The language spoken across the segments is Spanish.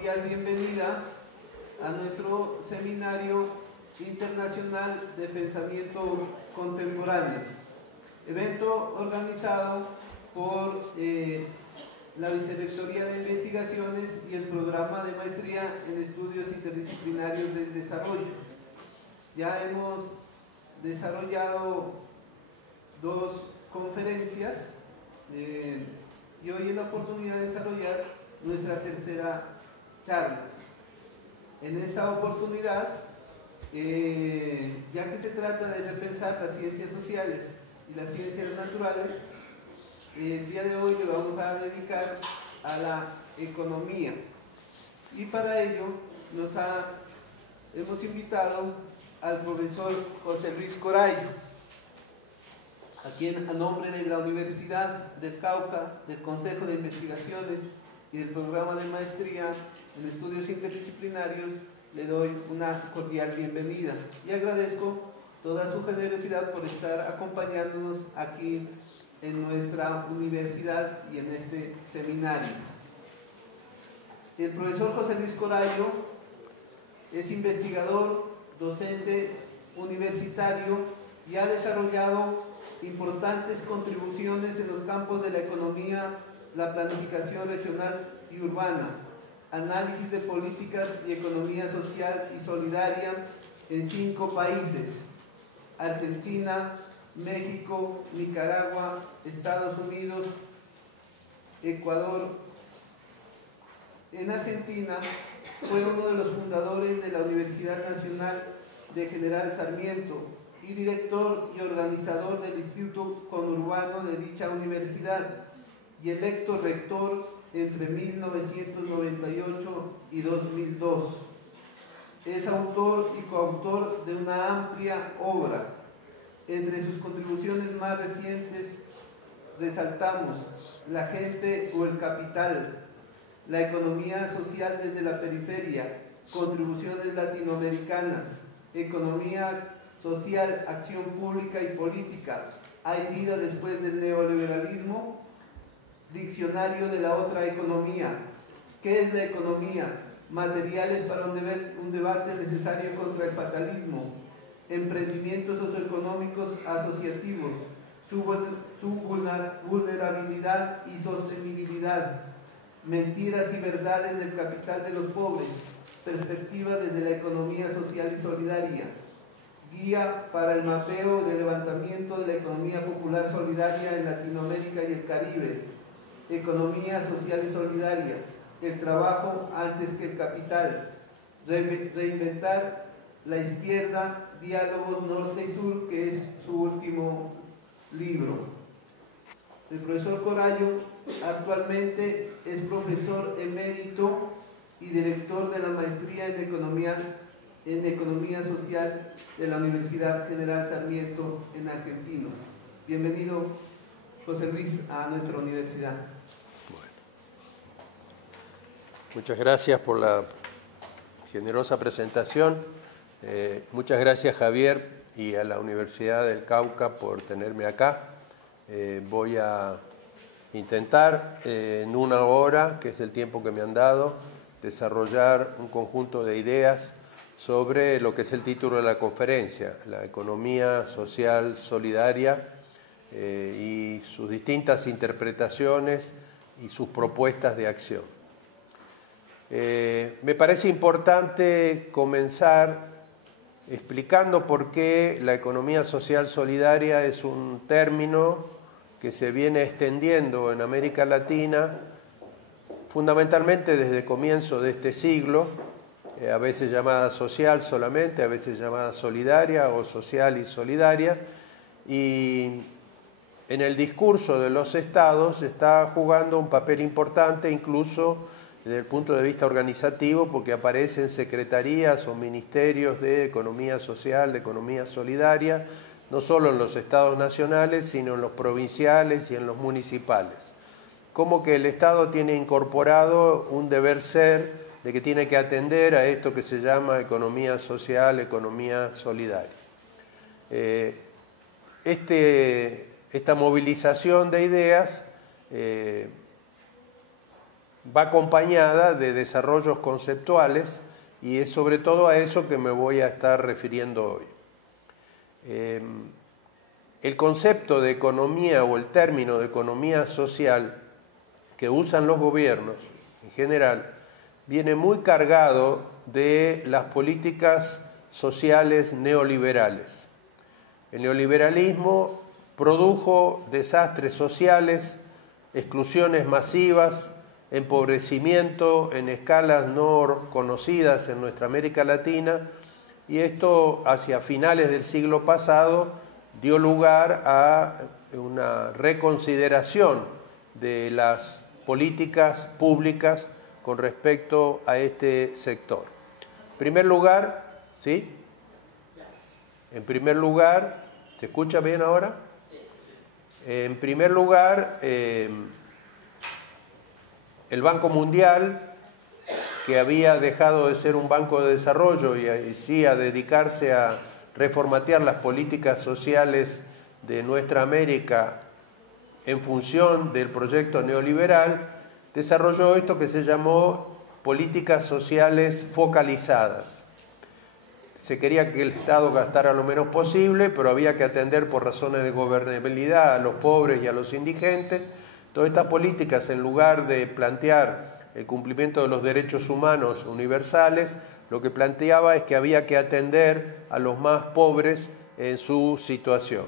cordial bienvenida a nuestro Seminario Internacional de Pensamiento Contemporáneo, evento organizado por la Vicerrectoría de Investigaciones y el Programa de Maestría en Estudios Interdisciplinarios del Desarrollo. Ya hemos desarrollado 2 conferencias y hoy es la oportunidad de desarrollar nuestra tercera charla. En esta oportunidad, ya que se trata de repensar las ciencias sociales y las ciencias naturales, el día de hoy le vamos a dedicar a la economía. Y para ello hemos invitado al profesor José Luis Corallo, a quien a nombre de la Universidad del Cauca, del Consejo de Investigaciones y del Programa de Maestría en Estudios Interdisciplinarios, le doy una cordial bienvenida y agradezco toda su generosidad por estar acompañándonos aquí en nuestra universidad y en este seminario. El profesor José Luis Corallo es investigador, docente universitario y ha desarrollado importantes contribuciones en los campos de la economía, la planificación regional y urbana, análisis de políticas y economía social y solidaria en 5 países: Argentina, México, Nicaragua, Estados Unidos, Ecuador. En Argentina fue uno de los fundadores de la Universidad Nacional de General Sarmiento y director y organizador del Instituto Conurbano de dicha universidad y electo rector entre 1998 y 2002. Es autor y coautor de una amplia obra. Entre sus contribuciones más recientes resaltamos La gente o el capital, la economía social desde la periferia, contribuciones latinoamericanas, economía social, acción pública y política, ¿hay vida después del neoliberalismo? Diccionario de la otra economía, ¿qué es la economía? Materiales para un debate necesario contra el fatalismo, emprendimientos socioeconómicos asociativos, su vulnerabilidad y sostenibilidad, mentiras y verdades del capital de los pobres, perspectiva desde la economía social y solidaria, guía para el mapeo y el levantamiento de la economía popular solidaria en Latinoamérica y el Caribe, economía social y solidaria, el trabajo antes que el capital, reinventar la izquierda, diálogos norte y sur, que es su último libro. El profesor Corallo actualmente es profesor emérito y director de la maestría en economía social de la Universidad General Sarmiento en Argentina. Bienvenido, José Luis, a nuestra universidad. Bueno. Muchas gracias por la generosa presentación. Muchas gracias, Javier, y a la Universidad del Cauca por tenerme acá. Voy a intentar en 1 hora, que es el tiempo que me han dado, desarrollar un conjunto de ideas sobre lo que es el título de la conferencia, la economía social solidaria y sus distintas interpretaciones y sus propuestas de acción. Me parece importante comenzar explicando por qué la economía social solidaria es un término que se viene extendiendo en América Latina fundamentalmente desde el comienzo de este siglo, a veces llamada social solamente, a veces llamada solidaria o social y solidaria, y en el discurso de los estados está jugando un papel importante incluso desde el punto de vista organizativo, porque aparecen secretarías o ministerios de economía social, de economía solidaria, no solo en los estados nacionales, sino en los provinciales y en los municipales. Como que el Estado tiene incorporado un deber ser de que tiene que atender a esto que se llama economía social, economía solidaria. Esta movilización de ideas va acompañada de desarrollos conceptuales y es sobre todo a eso que me voy a estar refiriendo hoy. El concepto de economía o el término de economía social que usan los gobiernos en general viene muy cargado de las políticas sociales neoliberales. El neoliberalismo produjo desastres sociales, exclusiones masivas, empobrecimiento en escalas no conocidas en nuestra América Latina, y esto hacia finales del siglo pasado dio lugar a una reconsideración de las políticas públicas con respecto a este sector. En primer lugar, ¿sí? En primer lugar, ¿se escucha bien ahora? En primer lugar, el Banco Mundial, que había dejado de ser un banco de desarrollo y sí a dedicarse a reformatear las políticas sociales de nuestra América en función del proyecto neoliberal, desarrolló esto que se llamó políticas sociales focalizadas. Se quería que el Estado gastara lo menos posible, pero había que atender por razones de gobernabilidad a los pobres y a los indigentes. Todas estas políticas, en lugar de plantear el cumplimiento de los derechos humanos universales, lo que planteaba es que había que atender a los más pobres en su situación.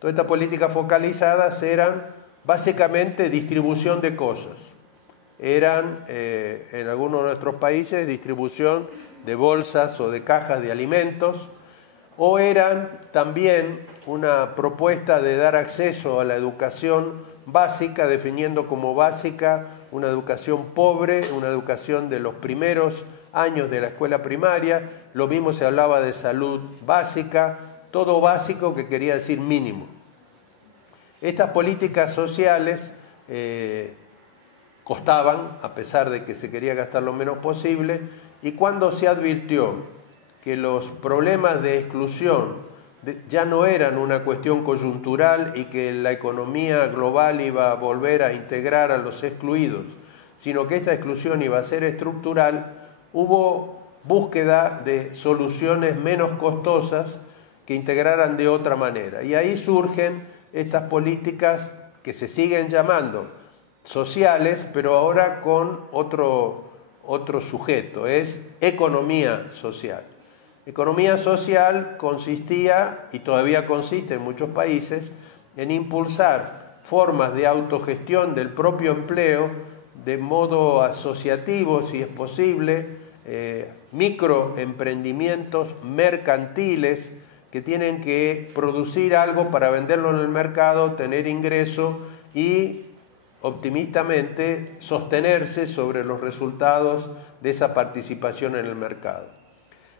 Todas estas políticas focalizadas eran básicamente distribución de cosas. Eran, en algunos de nuestros países, distribución de bolsas o de cajas de alimentos, o eran también una propuesta de dar acceso a la educación básica, definiendo como básica una educación pobre, una educación de los primeros años de la escuela primaria. Lo mismo se hablaba de salud básica, todo básico que quería decir mínimo. Estas políticas sociales costaban, a pesar de que se quería gastar lo menos posible, y cuando se advirtió que los problemas de exclusión ya no eran una cuestión coyuntural y que la economía global iba a volver a integrar a los excluidos, sino que esta exclusión iba a ser estructural, hubo búsqueda de soluciones menos costosas que integraran de otra manera. Y ahí surgen estas políticas que se siguen llamando sociales, pero ahora con otro sujeto, es economía social. Economía social consistía, y todavía consiste en muchos países, en impulsar formas de autogestión del propio empleo de modo asociativo, si es posible, microemprendimientos mercantiles que tienen que producir algo para venderlo en el mercado, tener ingreso y optimistamente sostenerse sobre los resultados de esa participación en el mercado.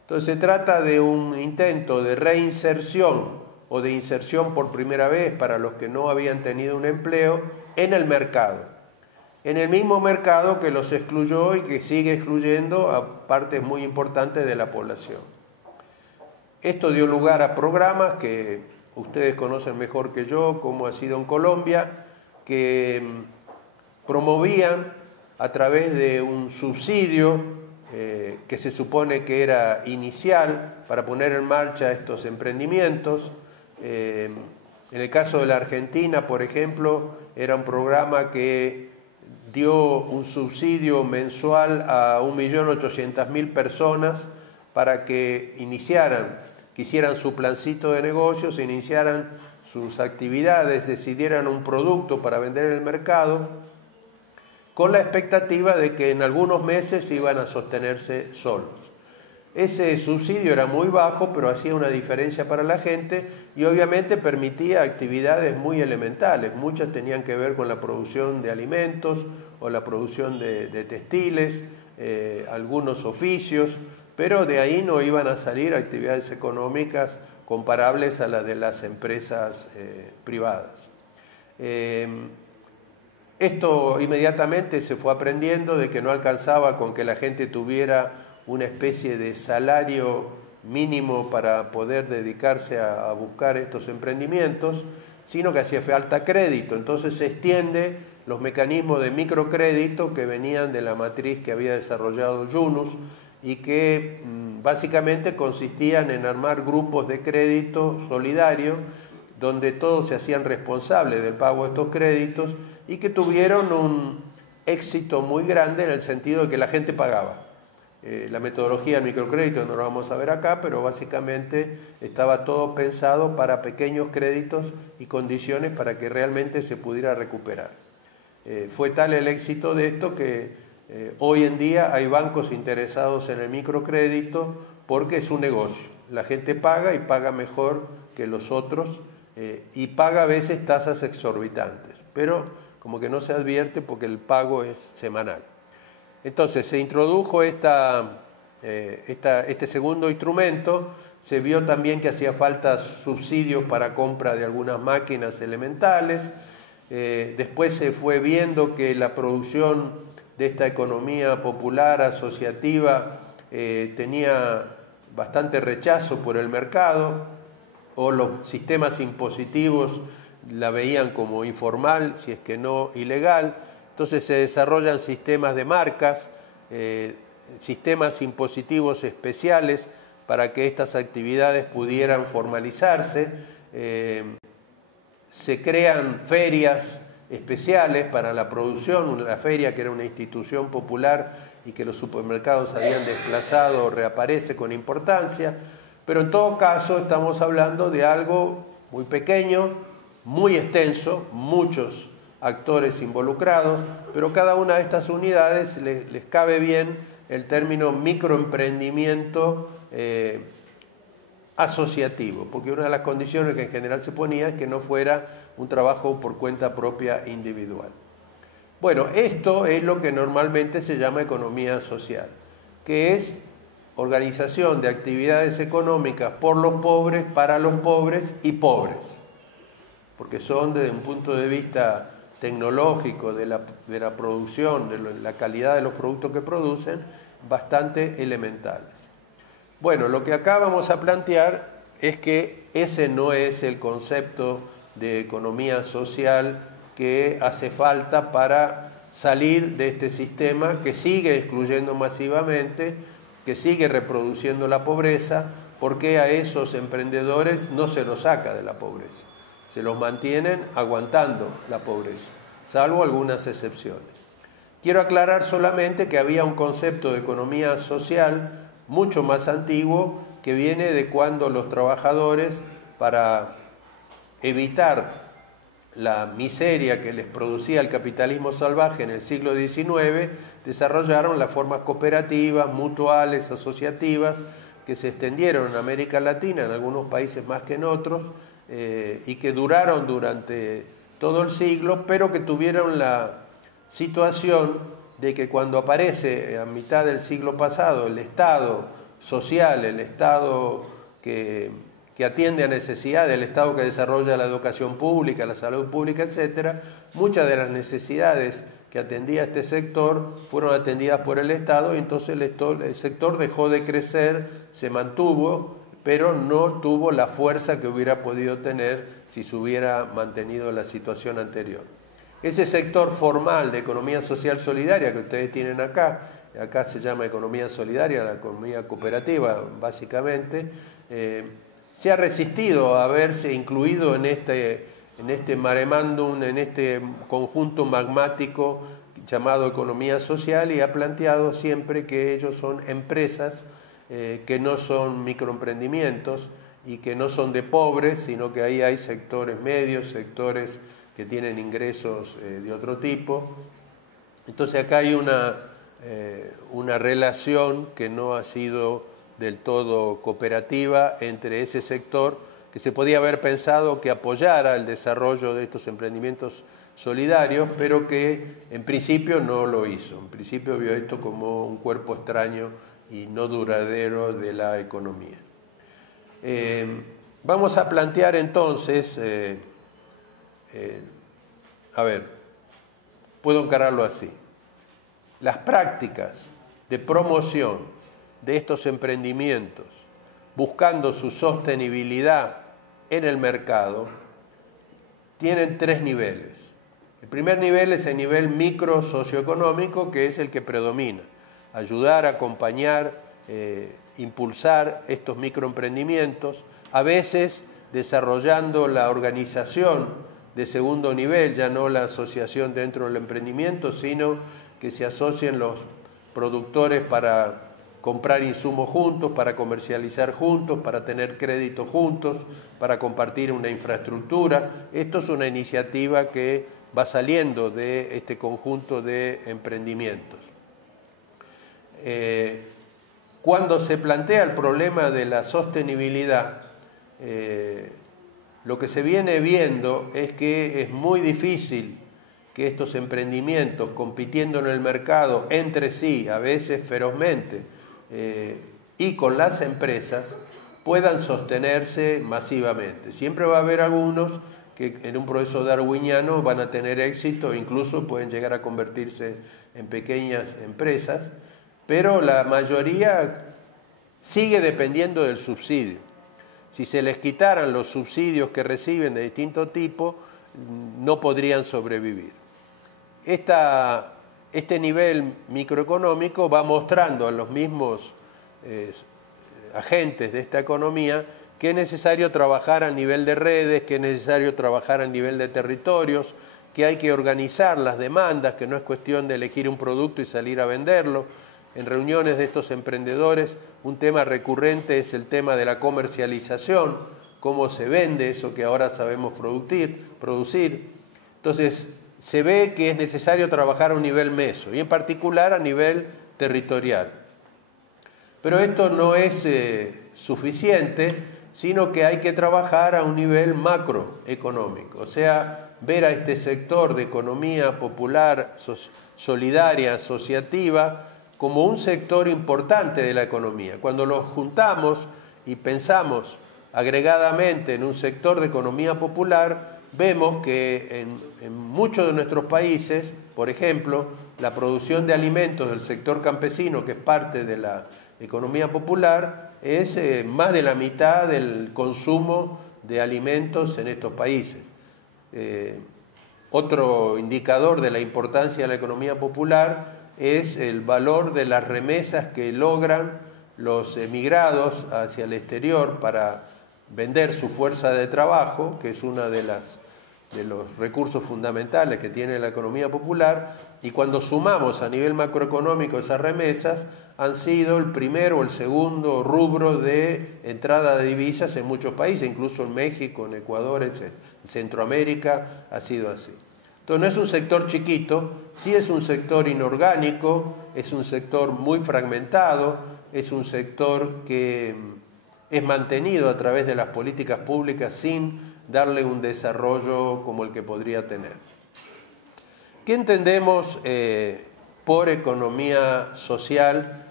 Entonces se trata de un intento de reinserción o de inserción por primera vez para los que no habían tenido un empleo en el mercado, en el mismo mercado que los excluyó y que sigue excluyendo a partes muy importantes de la población. Esto dio lugar a programas que ustedes conocen mejor que yo, como ha sido en Colombia, que promovían a través de un subsidio que se supone que era inicial para poner en marcha estos emprendimientos. En el caso de la Argentina, por ejemplo, era un programa que dio un subsidio mensual a 1.800.000 personas para que quisieran su plancito de negocios, iniciaran sus actividades, decidieran un producto para vender en el mercado, con la expectativa de que en algunos meses iban a sostenerse solos. Ese subsidio era muy bajo, pero hacía una diferencia para la gente y obviamente permitía actividades muy elementales. Muchas tenían que ver con la producción de alimentos o la producción de textiles, algunos oficios, pero de ahí no iban a salir actividades económicas comparables a las de las empresas privadas. Esto inmediatamente se fue aprendiendo de que no alcanzaba con que la gente tuviera una especie de salario mínimo para poder dedicarse a buscar estos emprendimientos, sino que hacía falta crédito. Entonces se extiende los mecanismos de microcrédito que venían de la matriz que había desarrollado Yunus y que básicamente consistían en armar grupos de crédito solidario donde todos se hacían responsables del pago de estos créditos y que tuvieron un éxito muy grande en el sentido de que la gente pagaba. La metodología del microcrédito no lo vamos a ver acá, pero básicamente estaba todo pensado para pequeños créditos y condiciones para que realmente se pudiera recuperar. Fue tal el éxito de esto que hoy en día hay bancos interesados en el microcrédito porque es un negocio. La gente paga y paga mejor que los otros y paga a veces tasas exorbitantes, pero como que no se advierte porque el pago es semanal. Entonces se introdujo este segundo instrumento, se vio también que hacía falta subsidios para compra de algunas máquinas elementales, después se fue viendo que la producción de esta economía popular asociativa tenía bastante rechazo por el mercado, o los sistemas impositivos la veían como informal, si es que no ilegal. Entonces se desarrollan sistemas de marcas, sistemas impositivos especiales para que estas actividades pudieran formalizarse. Se crean ferias especiales para la producción, la feria que era una institución popular y que los supermercados habían desplazado reaparece con importancia, pero en todo caso estamos hablando de algo muy pequeño, muy extenso, muchos actores involucrados, pero cada una de estas unidades les cabe bien el término microemprendimiento asociativo, porque una de las condiciones que en general se ponía es que no fuera un trabajo por cuenta propia individual. Bueno, esto es lo que normalmente se llama economía social, que es organización de actividades económicas por los pobres, para los pobres y pobres, porque son desde un punto de vista tecnológico, de la producción, de la calidad de los productos que producen, bastante elementales. Bueno, lo que acá vamos a plantear es que ese no es el concepto de economía social que hace falta para salir de este sistema que sigue excluyendo masivamente, que sigue reproduciendo la pobreza, porque a esos emprendedores no se los saca de la pobreza. Se los mantienen aguantando la pobreza, salvo algunas excepciones. Quiero aclarar solamente que había un concepto de economía social mucho más antiguo que viene de cuando los trabajadores, para evitar la miseria que les producía el capitalismo salvaje en el siglo XIX, desarrollaron las formas cooperativas, mutuales, asociativas, que se extendieron en América Latina, en algunos países más que en otros, y que duraron durante todo el siglo, pero que tuvieron la situación de que cuando aparece a mitad del siglo pasado el Estado social, el Estado que atiende a necesidades, el Estado que desarrolla la educación pública, la salud pública, etc., muchas de las necesidades que atendía este sector fueron atendidas por el Estado y entonces el sector dejó de crecer, se mantuvo, pero no tuvo la fuerza que hubiera podido tener si se hubiera mantenido la situación anterior. Ese sector formal de economía social solidaria que ustedes tienen acá se llama economía solidaria, la economía cooperativa básicamente, se ha resistido a verse incluido en este maremándum, en este conjunto magmático llamado economía social, y ha planteado siempre que ellos son empresas que no son microemprendimientos y que no son de pobres, sino que ahí hay sectores medios, sectores que tienen ingresos de otro tipo. Entonces acá hay una relación que no ha sido del todo cooperativa entre ese sector, que se podía haber pensado que apoyara el desarrollo de estos emprendimientos solidarios, pero que en principio no lo hizo. En principio vio esto como un cuerpo extraño y no duradero de la economía. Vamos a plantear entonces, puedo encararlo así: las prácticas de promoción de estos emprendimientos, buscando su sostenibilidad en el mercado, tienen tres niveles. El primer nivel es el nivel micro socioeconómico, que es el que predomina. Ayudar, acompañar, impulsar estos microemprendimientos, a veces desarrollando la organización de segundo nivel, ya no la asociación dentro del emprendimiento, sino que se asocien los productores para comprar insumos juntos, para comercializar juntos, para tener crédito juntos, para compartir una infraestructura. Esto es una iniciativa que va saliendo de este conjunto de emprendimientos. Cuando se plantea el problema de la sostenibilidad, lo que se viene viendo es que es muy difícil que estos emprendimientos, compitiendo en el mercado entre sí, a veces ferozmente, y con las empresas, puedan sostenerse masivamente. Siempre va a haber algunos que en un proceso darwiniano van a tener éxito, incluso pueden llegar a convertirse en pequeñas empresas, pero la mayoría sigue dependiendo del subsidio. Si se les quitaran los subsidios que reciben de distinto tipo, no podrían sobrevivir. Este nivel microeconómico va mostrando a los mismos agentes de esta economía que es necesario trabajar a nivel de redes, que es necesario trabajar a nivel de territorios, que hay que organizar las demandas, que no es cuestión de elegir un producto y salir a venderlo. En reuniones de estos emprendedores, un tema recurrente es el tema de la comercialización, cómo se vende eso que ahora sabemos producir. Entonces, se ve que es necesario trabajar a un nivel meso, y en particular a nivel territorial. Pero esto no es suficiente, sino que hay que trabajar a un nivel macroeconómico, o sea, ver a este sector de economía popular, solidaria, asociativa, como un sector importante de la economía. Cuando los juntamos y pensamos agregadamente en un sector de economía popular, vemos que en muchos de nuestros países, por ejemplo, la producción de alimentos del sector campesino, que es parte de la economía popular, es más de la mitad del consumo de alimentos en estos países. Otro indicador de la importancia de la economía popular es el valor de las remesas que logran los emigrados hacia el exterior para vender su fuerza de trabajo, que es uno de los recursos fundamentales que tiene la economía popular, y cuando sumamos a nivel macroeconómico esas remesas, han sido el primero o el segundo rubro de entrada de divisas en muchos países, incluso en México, en Ecuador, en Centroamérica, ha sido así. Entonces no es un sector chiquito, sí es un sector inorgánico, es un sector muy fragmentado, es un sector que es mantenido a través de las políticas públicas sin darle un desarrollo como el que podría tener. ¿Qué entendemos por economía social?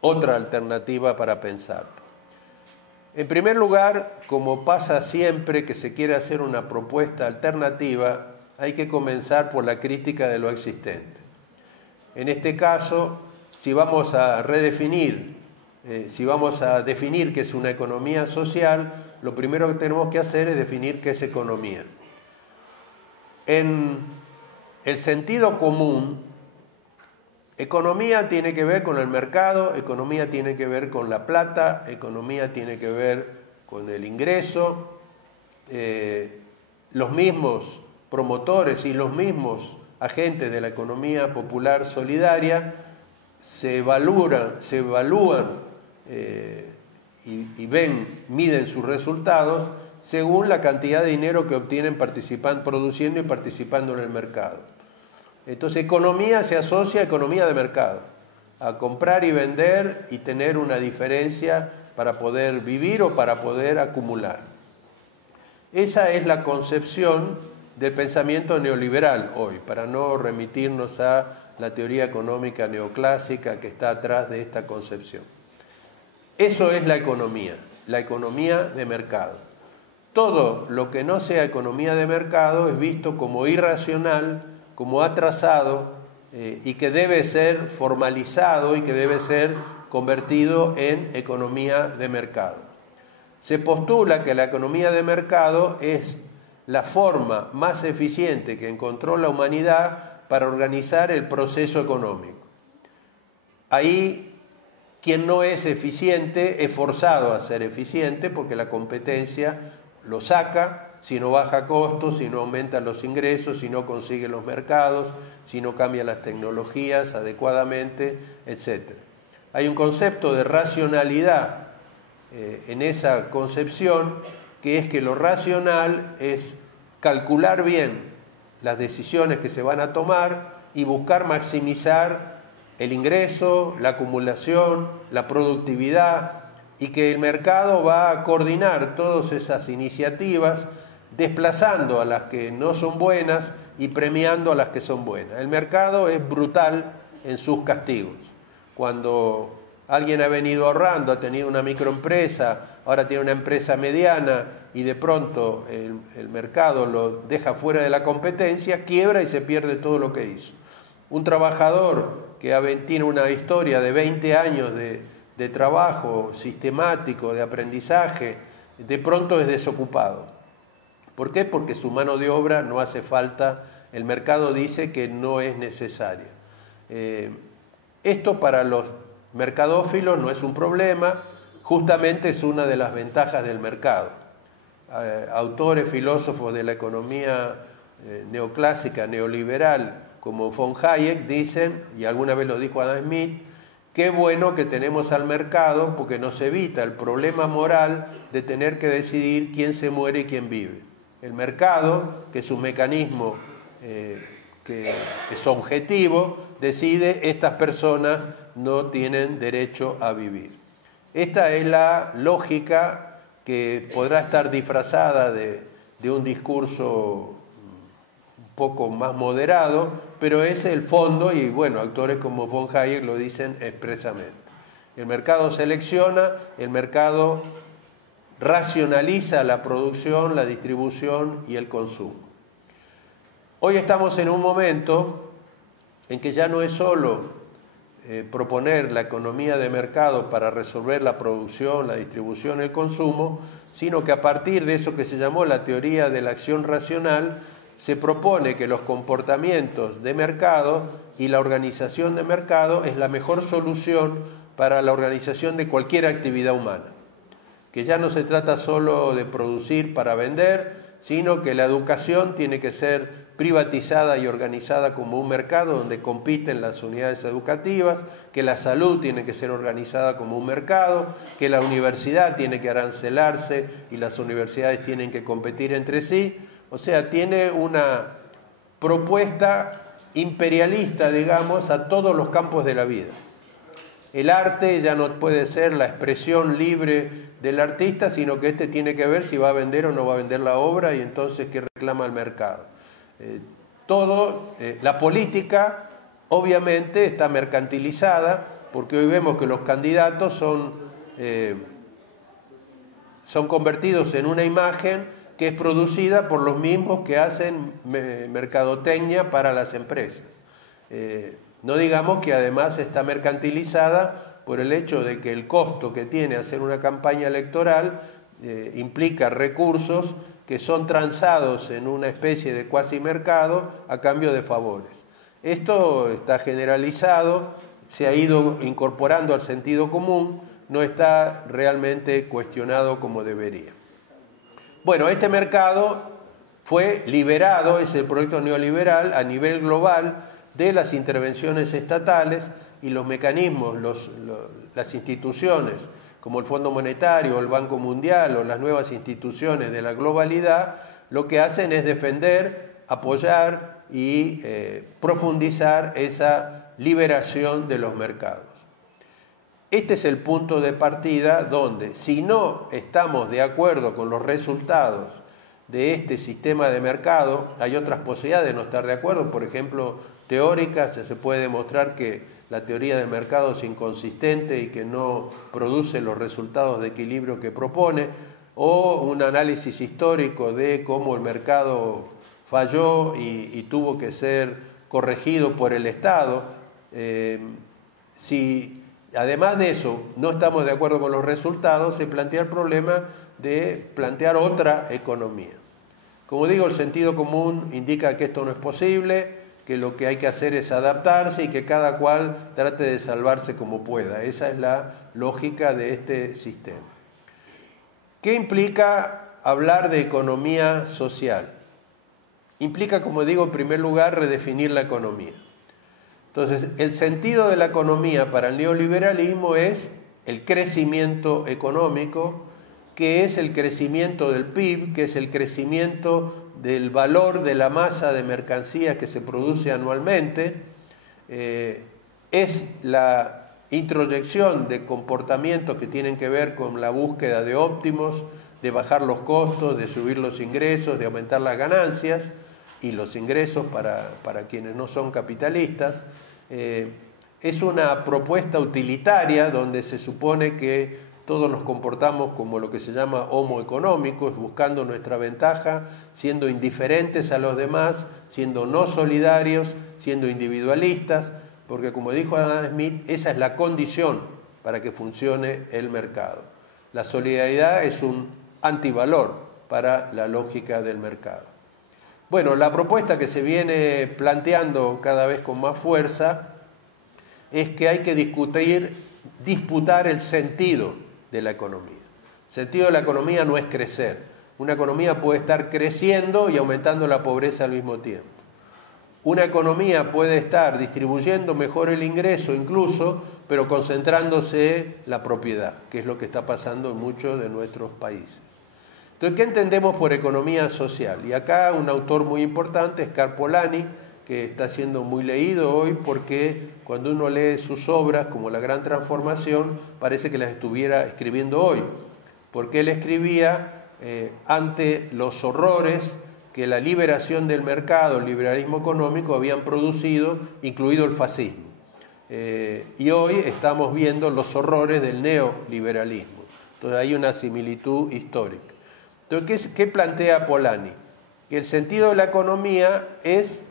Otra alternativa para pensar. En primer lugar, como pasa siempre que se quiere hacer una propuesta alternativa, hay que comenzar por la crítica de lo existente. En este caso, si vamos a redefinir, si vamos a definir qué es una economía social, lo primero que tenemos que hacer es definir qué es economía. En el sentido común, economía tiene que ver con el mercado, economía tiene que ver con la plata, economía tiene que ver con el ingreso. Los mismos promotores y los mismos agentes de la economía popular solidaria se evalúan y miden sus resultados según la cantidad de dinero que obtienen produciendo y participando en el mercado. Entonces, economía se asocia a economía de mercado, a comprar y vender y tener una diferencia para poder vivir o para poder acumular. Esa es la concepción del pensamiento neoliberal hoy, para no remitirnos a la teoría económica neoclásica que está atrás de esta concepción. Eso es la economía de mercado. Todo lo que no sea economía de mercado es visto como irracional, como atrasado y que debe ser formalizado y que debe ser convertido en economía de mercado. Se postula que la economía de mercado es la forma más eficiente que encontró la humanidad para organizar el proceso económico. Ahí, quien no es eficiente es forzado a ser eficiente porque la competencia lo saca, si no baja costos, si no aumenta los ingresos, si no consigue los mercados, si no cambia las tecnologías adecuadamente, etc. Hay un concepto de racionalidad en esa concepción, que es que lo racional es calcular bien las decisiones que se van a tomar y buscar maximizar el ingreso, la acumulación, la productividad, y que el mercado va a coordinar todas esas iniciativas, desplazando a las que no son buenas y premiando a las que son buenas. El mercado es brutal en sus castigos. Cuando alguien ha venido ahorrando, ha tenido una microempresa, ahora tiene una empresa mediana y de pronto el mercado lo deja fuera de la competencia, quiebra y se pierde todo lo que hizo. Un trabajador que tiene una historia de 20 años de trabajo sistemático, de aprendizaje, de pronto es desocupado. ¿Por qué? Porque su mano de obra no hace falta, el mercado dice que no es necesaria. Esto para los mercadófilos no es un problema, justamente es una de las ventajas del mercado. Autores, filósofos de la economía neoclásica, neoliberal, como von Hayek, dicen, y alguna vez lo dijo Adam Smith, qué bueno que tenemos al mercado porque nos evita el problema moral de tener que decidir quién se muere y quién vive. El mercado, que es un mecanismo que es objetivo, decide estas personas no tienen derecho a vivir. Esta es la lógica que podrá estar disfrazada de un discurso un poco más moderado, pero es el fondo y bueno, autores como von Hayek lo dicen expresamente. El mercado selecciona, el mercado racionaliza la producción, la distribución y el consumo. Hoy estamos en un momento en que ya no es solo proponer la economía de mercado para resolver la producción, la distribución, el consumo, sino que a partir de eso que se llamó la teoría de la acción racional, se propone que los comportamientos de mercado y la organización de mercado es la mejor solución para la organización de cualquier actividad humana. Que ya no se trata solo de producir para vender, sino que la educación tiene que ser privatizada y organizada como un mercado donde compiten las unidades educativas, que la salud tiene que ser organizada como un mercado, que la universidad tiene que arancelarse y las universidades tienen que competir entre sí. O sea, tiene una propuesta imperialista, digamos, a todos los campos de la vida. El arte ya no puede ser la expresión libre del artista, sino que este tiene que ver si va a vender o no va a vender la obra y entonces qué reclama el mercado. La política obviamente está mercantilizada porque hoy vemos que los candidatos son convertidos en una imagen que es producida por los mismos que hacen mercadotecnia para las empresas. No digamos que además está mercantilizada por el hecho de que el costo que tiene hacer una campaña electoral implica recursos que son transados en una especie de cuasi mercado a cambio de favores. Esto está generalizado, se ha ido incorporando al sentido común, no está realmente cuestionado como debería. Bueno, este mercado fue liberado, es el proyecto neoliberal a nivel global de las intervenciones estatales y los mecanismos, las instituciones como el Fondo Monetario, el Banco Mundial o las nuevas instituciones de la globalidad, lo que hacen es defender, apoyar y profundizar esa liberación de los mercados. Este es el punto de partida donde, si no estamos de acuerdo con los resultados de este sistema de mercado, hay otras posibilidades de no estar de acuerdo, por ejemplo, teóricas, se puede demostrar que la teoría del mercado es inconsistente y que no produce los resultados de equilibrio que propone, o un análisis histórico de cómo el mercado falló y tuvo que ser corregido por el Estado. Si además de eso no estamos de acuerdo con los resultados, se plantea el problema de plantear otra economía. Como digo, el sentido común indica que esto no es posible, que lo que hay que hacer es adaptarse y que cada cual trate de salvarse como pueda. Esa es la lógica de este sistema. ¿Qué implica hablar de economía social? Implica, como digo, en primer lugar, redefinir la economía. Entonces, el sentido de la economía para el neoliberalismo es el crecimiento económico, que es el crecimiento del PIB, que es el crecimiento del valor de la masa de mercancías que se produce anualmente, es la introyección de comportamientos que tienen que ver con la búsqueda de óptimos, de bajar los costos, de subir los ingresos, de aumentar las ganancias y los ingresos para quienes no son capitalistas. Es una propuesta utilitaria donde se supone que todos nos comportamos como lo que se llama homo económicos, buscando nuestra ventaja, siendo indiferentes a los demás, siendo no solidarios, siendo individualistas, porque como dijo Adam Smith, esa es la condición para que funcione el mercado. La solidaridad es un antivalor para la lógica del mercado. Bueno, la propuesta que se viene planteando cada vez con más fuerza es que hay que disputar el sentido de la economía. El sentido de la economía no es crecer. Una economía puede estar creciendo y aumentando la pobreza al mismo tiempo. Una economía puede estar distribuyendo mejor el ingreso incluso, pero concentrándose la propiedad, que es lo que está pasando en muchos de nuestros países. Entonces, ¿qué entendemos por economía social? Y acá un autor muy importante es Karl Polanyi, que está siendo muy leído hoy porque cuando uno lee sus obras como La Gran Transformación parece que las estuviera escribiendo hoy, porque él escribía ante los horrores que la liberación del mercado, el liberalismo económico habían producido, incluido el fascismo. Y hoy estamos viendo los horrores del neoliberalismo. Entonces hay una similitud histórica. Entonces, ¿qué plantea Polanyi? Que el sentido de la economía es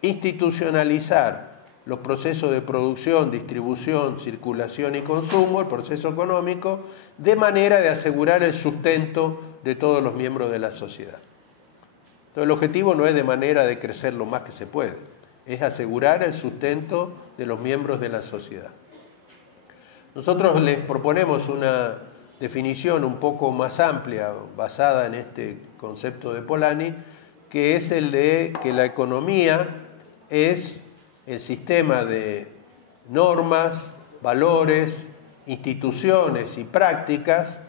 institucionalizar los procesos de producción, distribución, circulación y consumo, el proceso económico, de manera de asegurar el sustento de todos los miembros de la sociedad. Entonces, el objetivo no es de manera de crecer lo más que se puede, es asegurar el sustento de los miembros de la sociedad. Nosotros les proponemos una definición un poco más amplia, basada en este concepto de Polanyi, que es el de que la economía es el sistema de normas, valores, instituciones y prácticas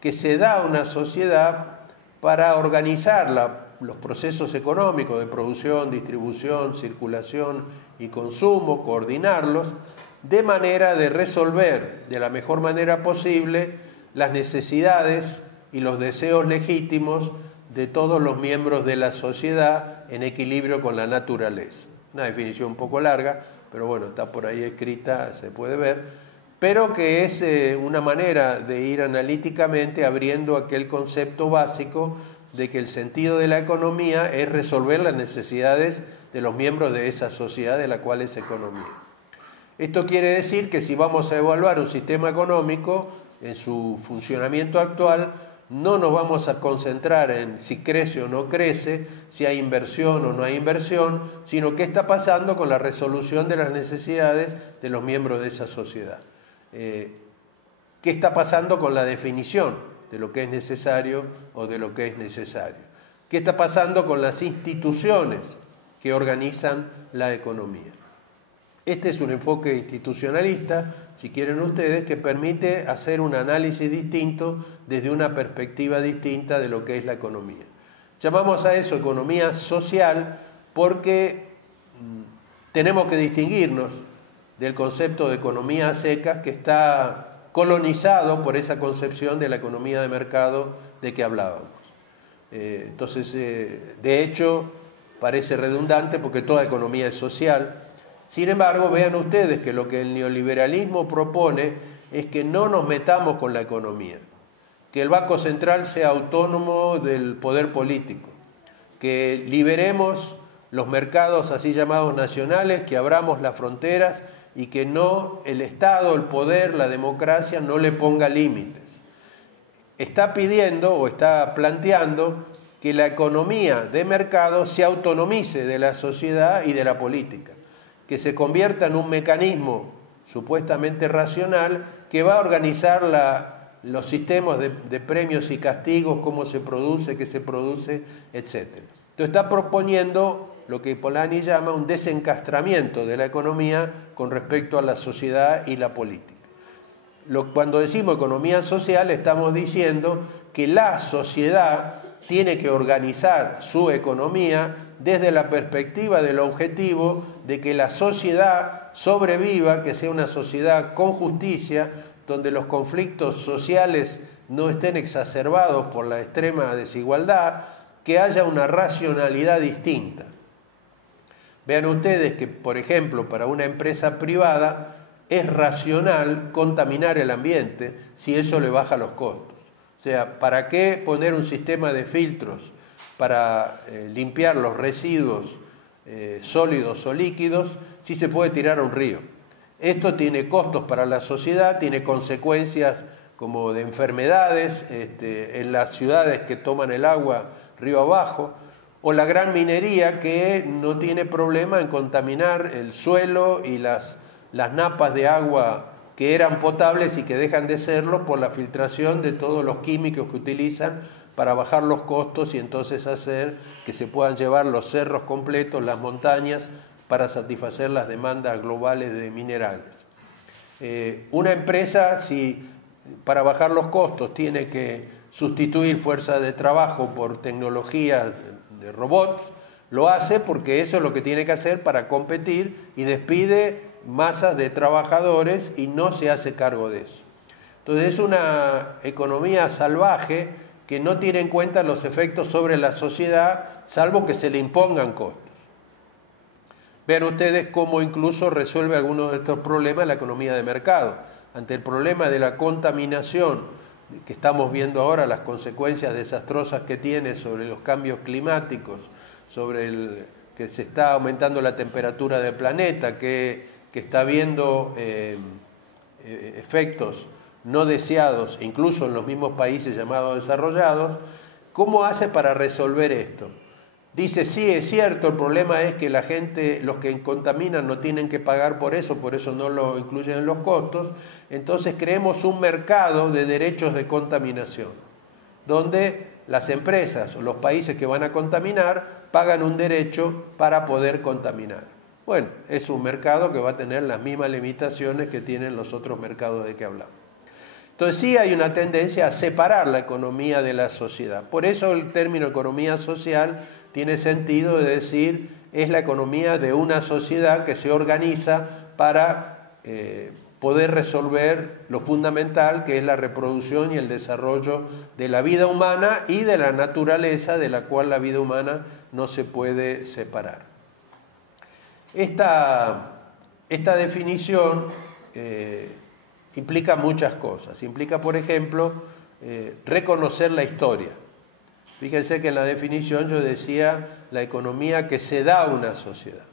que se da a una sociedad para organizar los procesos económicos de producción, distribución, circulación y consumo, coordinarlos, de manera de resolver de la mejor manera posible las necesidades y los deseos legítimos de todos los miembros de la sociedad en equilibrio con la naturaleza. Una definición un poco larga, pero bueno, está por ahí escrita, se puede ver, pero que es una manera de ir analíticamente abriendo aquel concepto básico de que el sentido de la economía es resolver las necesidades de los miembros de esa sociedad de la cual es economía. Esto quiere decir que si vamos a evaluar un sistema económico en su funcionamiento actual, no nos vamos a concentrar en si crece o no crece, si hay inversión o no hay inversión, sino qué está pasando con la resolución de las necesidades de los miembros de esa sociedad. ¿Qué está pasando con la definición de lo que es necesario o de lo que es necesario? ¿Qué está pasando con las instituciones que organizan la economía? Este es un enfoque institucionalista, si quieren ustedes, que permite hacer un análisis distinto desde una perspectiva distinta de lo que es la economía. Llamamos a eso economía social porque tenemos que distinguirnos del concepto de economía a secas que está colonizado por esa concepción de la economía de mercado de que hablábamos. Entonces, de hecho, parece redundante porque toda economía es social. Sin embargo, vean ustedes que lo que el neoliberalismo propone es que no nos metamos con la economía, que el Banco Central sea autónomo del poder político, que liberemos los mercados así llamados nacionales, que abramos las fronteras y que no el Estado, el poder, la democracia no le ponga límites. Está pidiendo o está planteando que la economía de mercado se autonomice de la sociedad y de la política, que se convierta en un mecanismo supuestamente racional que va a organizar los sistemas de premios y castigos, cómo se produce, qué se produce, etc. Entonces está proponiendo lo que Polanyi llama un desencastramiento de la economía con respecto a la sociedad y la política. Cuando decimos economía social estamos diciendo que la sociedad tiene que organizar su economía desde la perspectiva del objetivo de que la sociedad sobreviva, que sea una sociedad con justicia, donde los conflictos sociales no estén exacerbados por la extrema desigualdad, que haya una racionalidad distinta. Vean ustedes que, por ejemplo, para una empresa privada es racional contaminar el ambiente si eso le baja los costos. O sea, ¿para qué poner un sistema de filtros para limpiar los residuos sólidos o líquidos si se puede tirar a un río? Esto tiene costos para la sociedad, tiene consecuencias como de enfermedades en las ciudades que toman el agua río abajo, o la gran minería que no tiene problema en contaminar el suelo y las napas de agua que eran potables y que dejan de serlo por la filtración de todos los químicos que utilizan para bajar los costos y entonces hacer que se puedan llevar los cerros completos, las montañas, para satisfacer las demandas globales de minerales. Una empresa, si para bajar los costos tiene que sustituir fuerza de trabajo por tecnología de robots, lo hace porque eso es lo que tiene que hacer para competir y despide masas de trabajadores y no se hace cargo de eso. Entonces es una economía salvaje que no tiene en cuenta los efectos sobre la sociedad, salvo que se le impongan costos. Vean ustedes cómo incluso resuelve algunos de estos problemas la economía de mercado. Ante el problema de la contaminación que estamos viendo ahora, las consecuencias desastrosas que tiene sobre los cambios climáticos, sobre que se está aumentando la temperatura del planeta, que está habiendo efectos no deseados, incluso en los mismos países llamados desarrollados, ¿cómo hace para resolver esto? Dice, sí, es cierto, el problema es que la gente, los que contaminan no tienen que pagar por eso no lo incluyen en los costos, entonces creemos un mercado de derechos de contaminación, donde las empresas o los países que van a contaminar pagan un derecho para poder contaminar. Bueno, es un mercado que va a tener las mismas limitaciones que tienen los otros mercados de que hablamos. Entonces sí hay una tendencia a separar la economía de la sociedad. Por eso el término economía social tiene sentido de decir es la economía de una sociedad que se organiza para poder resolver lo fundamental que es la reproducción y el desarrollo de la vida humana y de la naturaleza de la cual la vida humana no se puede separar. Esta definición implica muchas cosas. Implica, por ejemplo, reconocer la historia. Fíjense que en la definición yo decía la economía que se da a una sociedad.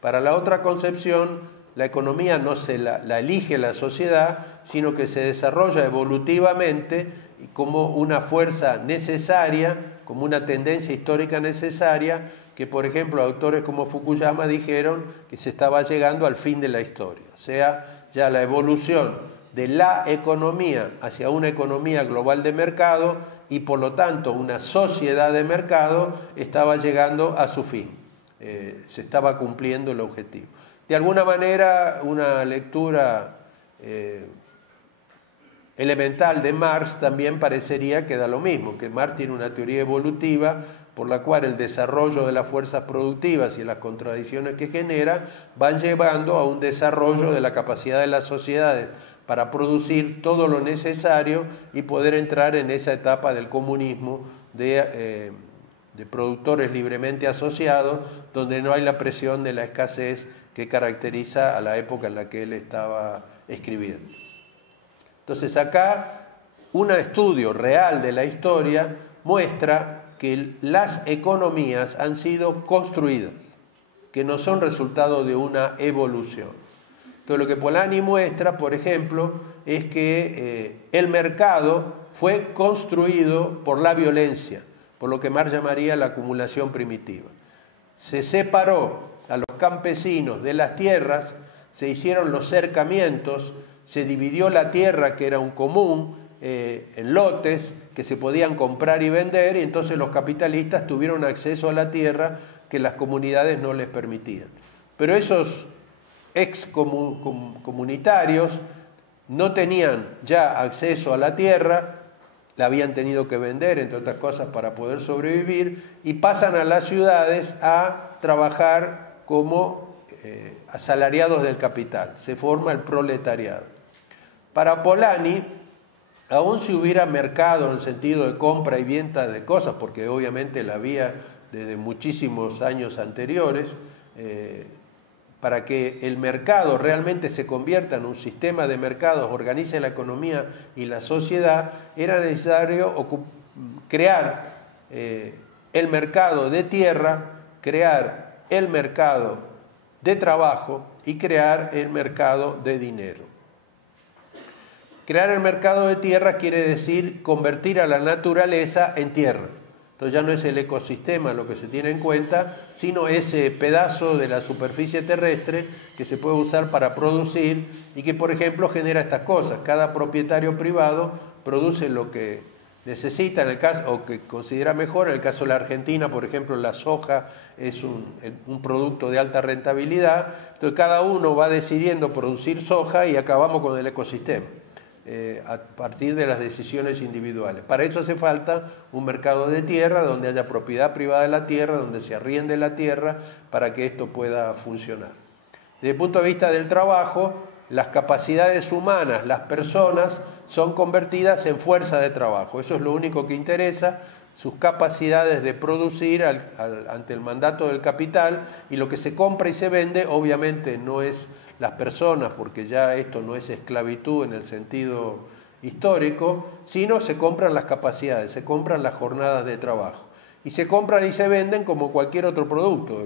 Para la otra concepción, la economía no se la elige la sociedad, sino que se desarrolla evolutivamente como una fuerza necesaria, como una tendencia histórica necesaria, que por ejemplo autores como Fukuyama dijeron que se estaba llegando al fin de la historia. O sea, ya la evolución de la economía hacia una economía global de mercado y por lo tanto una sociedad de mercado estaba llegando a su fin, se estaba cumpliendo el objetivo. De alguna manera una lectura elemental de Marx también parecería que da lo mismo, que Marx tiene una teoría evolutiva por la cual el desarrollo de las fuerzas productivas y las contradicciones que genera van llevando a un desarrollo de la capacidad de las sociedades para producir todo lo necesario y poder entrar en esa etapa del comunismo de productores libremente asociados, donde no hay la presión de la escasez que caracteriza a la época en la que él estaba escribiendo. Entonces acá un estudio real de la historia muestra que las economías han sido construidas, que no son resultado de una evolución. Entonces lo que Polanyi muestra, por ejemplo, es que el mercado fue construido por la violencia, por lo que Marx llamaría la acumulación primitiva. Se separó a los campesinos de las tierras, se hicieron los cercamientos, se dividió la tierra, que era un común, en lotes que se podían comprar y vender, y entonces los capitalistas tuvieron acceso a la tierra que las comunidades no les permitían. Pero esos excomunitarios no tenían ya acceso a la tierra, la habían tenido que vender, entre otras cosas, para poder sobrevivir, y pasan a las ciudades a trabajar como asalariados del capital. Se forma el proletariado. Para Polanyi, aún si hubiera mercado en el sentido de compra y venta de cosas, porque obviamente la había desde muchísimos años anteriores, para que el mercado realmente se convierta en un sistema de mercados, organice la economía y la sociedad, era necesario crear el mercado de tierra, crear el mercado de trabajo y crear el mercado de dinero. Crear el mercado de tierra quiere decir convertir a la naturaleza en tierra. Entonces ya no es el ecosistema lo que se tiene en cuenta, sino ese pedazo de la superficie terrestre que se puede usar para producir y que, por ejemplo, genera estas cosas. Cada propietario privado produce lo que necesita, en el caso, o que considera mejor. En el caso de la Argentina, por ejemplo, la soja es un producto de alta rentabilidad. Entonces cada uno va decidiendo producir soja y acabamos con el ecosistema. A partir de las decisiones individuales. Para eso hace falta un mercado de tierra donde haya propiedad privada de la tierra, donde se arriende la tierra para que esto pueda funcionar. Desde el punto de vista del trabajo, las capacidades humanas, las personas, son convertidas en fuerza de trabajo. Eso es lo único que interesa, sus capacidades de producir ante el mandato del capital, y lo que se compra y se vende obviamente no es las personas, porque ya esto no es esclavitud en el sentido histórico, sino se compran las capacidades, se compran las jornadas de trabajo. Y se compran y se venden como cualquier otro producto.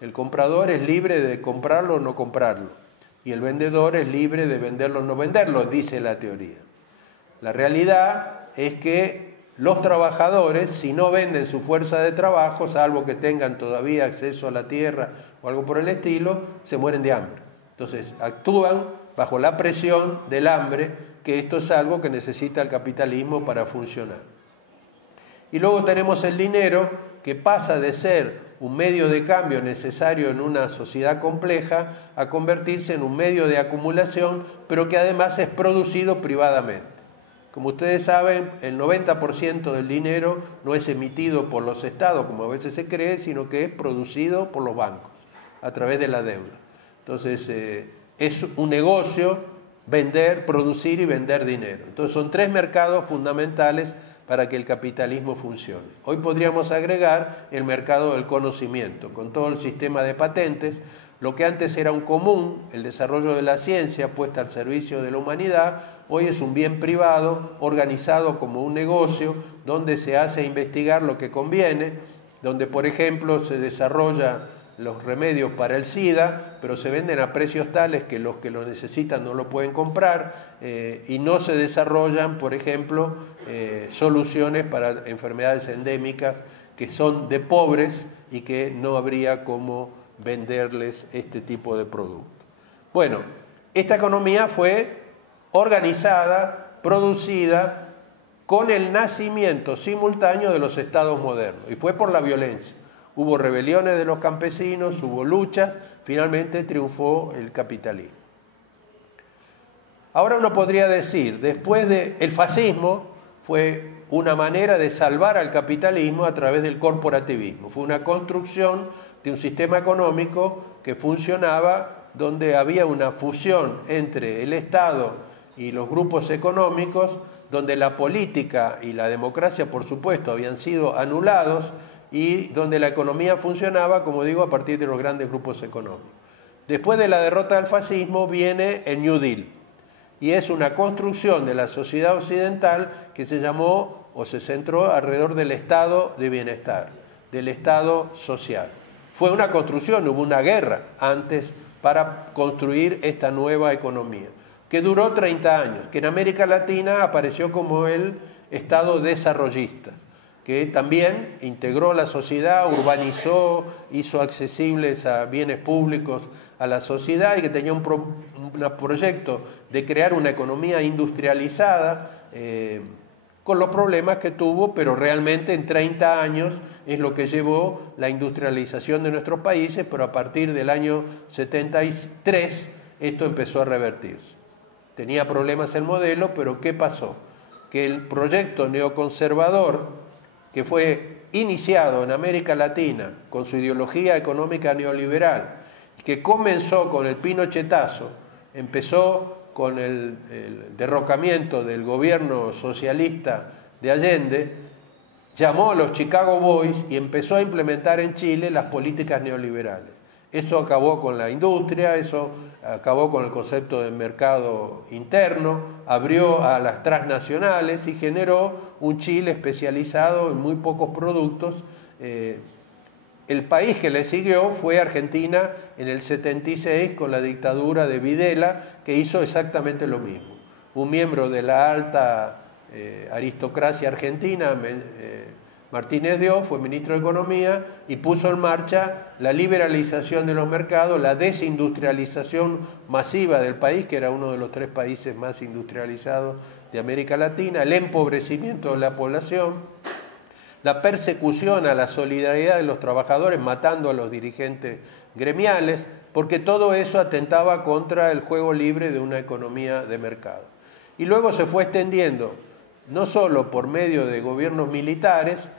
El comprador es libre de comprarlo o no comprarlo, y el vendedor es libre de venderlo o no venderlo, dice la teoría. La realidad es que los trabajadores, si no venden su fuerza de trabajo, salvo que tengan todavía acceso a la tierra o algo por el estilo, se mueren de hambre. Entonces actúan bajo la presión del hambre, que esto es algo que necesita el capitalismo para funcionar. Y luego tenemos el dinero, que pasa de ser un medio de cambio necesario en una sociedad compleja a convertirse en un medio de acumulación, pero que además es producido privadamente. Como ustedes saben, el 90% del dinero no es emitido por los estados, como a veces se cree, sino que es producido por los bancos, a través de la deuda. Entonces, es un negocio vender, producir y vender dinero. Entonces, son tres mercados fundamentales para que el capitalismo funcione. Hoy podríamos agregar el mercado del conocimiento, con todo el sistema de patentes, lo que antes era un común, el desarrollo de la ciencia puesta al servicio de la humanidad, hoy es un bien privado, organizado como un negocio, donde se hace investigar lo que conviene, donde, por ejemplo, se desarrolla los remedios para el SIDA, pero se venden a precios tales que los que lo necesitan no lo pueden comprar, y no se desarrollan, por ejemplo, soluciones para enfermedades endémicas que son de pobres y que no habría cómo venderles este tipo de producto. Bueno, esta economía fue organizada, producida con el nacimiento simultáneo de los estados modernos, y fue por la violencia. Hubo rebeliones de los campesinos, hubo luchas, finalmente triunfó el capitalismo. Ahora uno podría decir, después del fascismo, fue una manera de salvar al capitalismo a través del corporativismo. Fue una construcción de un sistema económico que funcionaba, donde había una fusión entre el Estado y los grupos económicos, donde la política y la democracia, por supuesto, habían sido anulados, y donde la economía funcionaba, como digo, a partir de los grandes grupos económicos. Después de la derrota del fascismo viene el New Deal, y es una construcción de la sociedad occidental que se llamó o se centró alrededor del estado de bienestar, del estado social. Fue una construcción, hubo una guerra antes para construir esta nueva economía, que duró 30 años, que en América Latina apareció como el estado desarrollista, que también integró la sociedad, urbanizó, hizo accesibles a bienes públicos a la sociedad y que tenía un proyecto de crear una economía industrializada, con los problemas que tuvo, pero realmente en 30 años es lo que llevó la industrialización de nuestros países, pero a partir del año 73 esto empezó a revertirse. Tenía problemas el modelo, pero ¿qué pasó? Que el proyecto neoconservador que fue iniciado en América Latina con su ideología económica neoliberal, que comenzó con el pinochetazo, empezó con el derrocamiento del gobierno socialista de Allende, llamó a los Chicago Boys y empezó a implementar en Chile las políticas neoliberales. Eso acabó con la industria, eso acabó con el concepto de mercado interno, abrió a las transnacionales y generó un Chile especializado en muy pocos productos. El país que le siguió fue Argentina en el 76 con la dictadura de Videla, que hizo exactamente lo mismo. Un miembro de la alta aristocracia argentina, Martínez de Oz, fue ministro de Economía y puso en marcha la liberalización de los mercados, la desindustrialización masiva del país, que era uno de los 3 países más industrializados de América Latina, el empobrecimiento de la población, la persecución a la solidaridad de los trabajadores, matando a los dirigentes gremiales, porque todo eso atentaba contra el juego libre de una economía de mercado. Y luego se fue extendiendo, no solo por medio de gobiernos militares,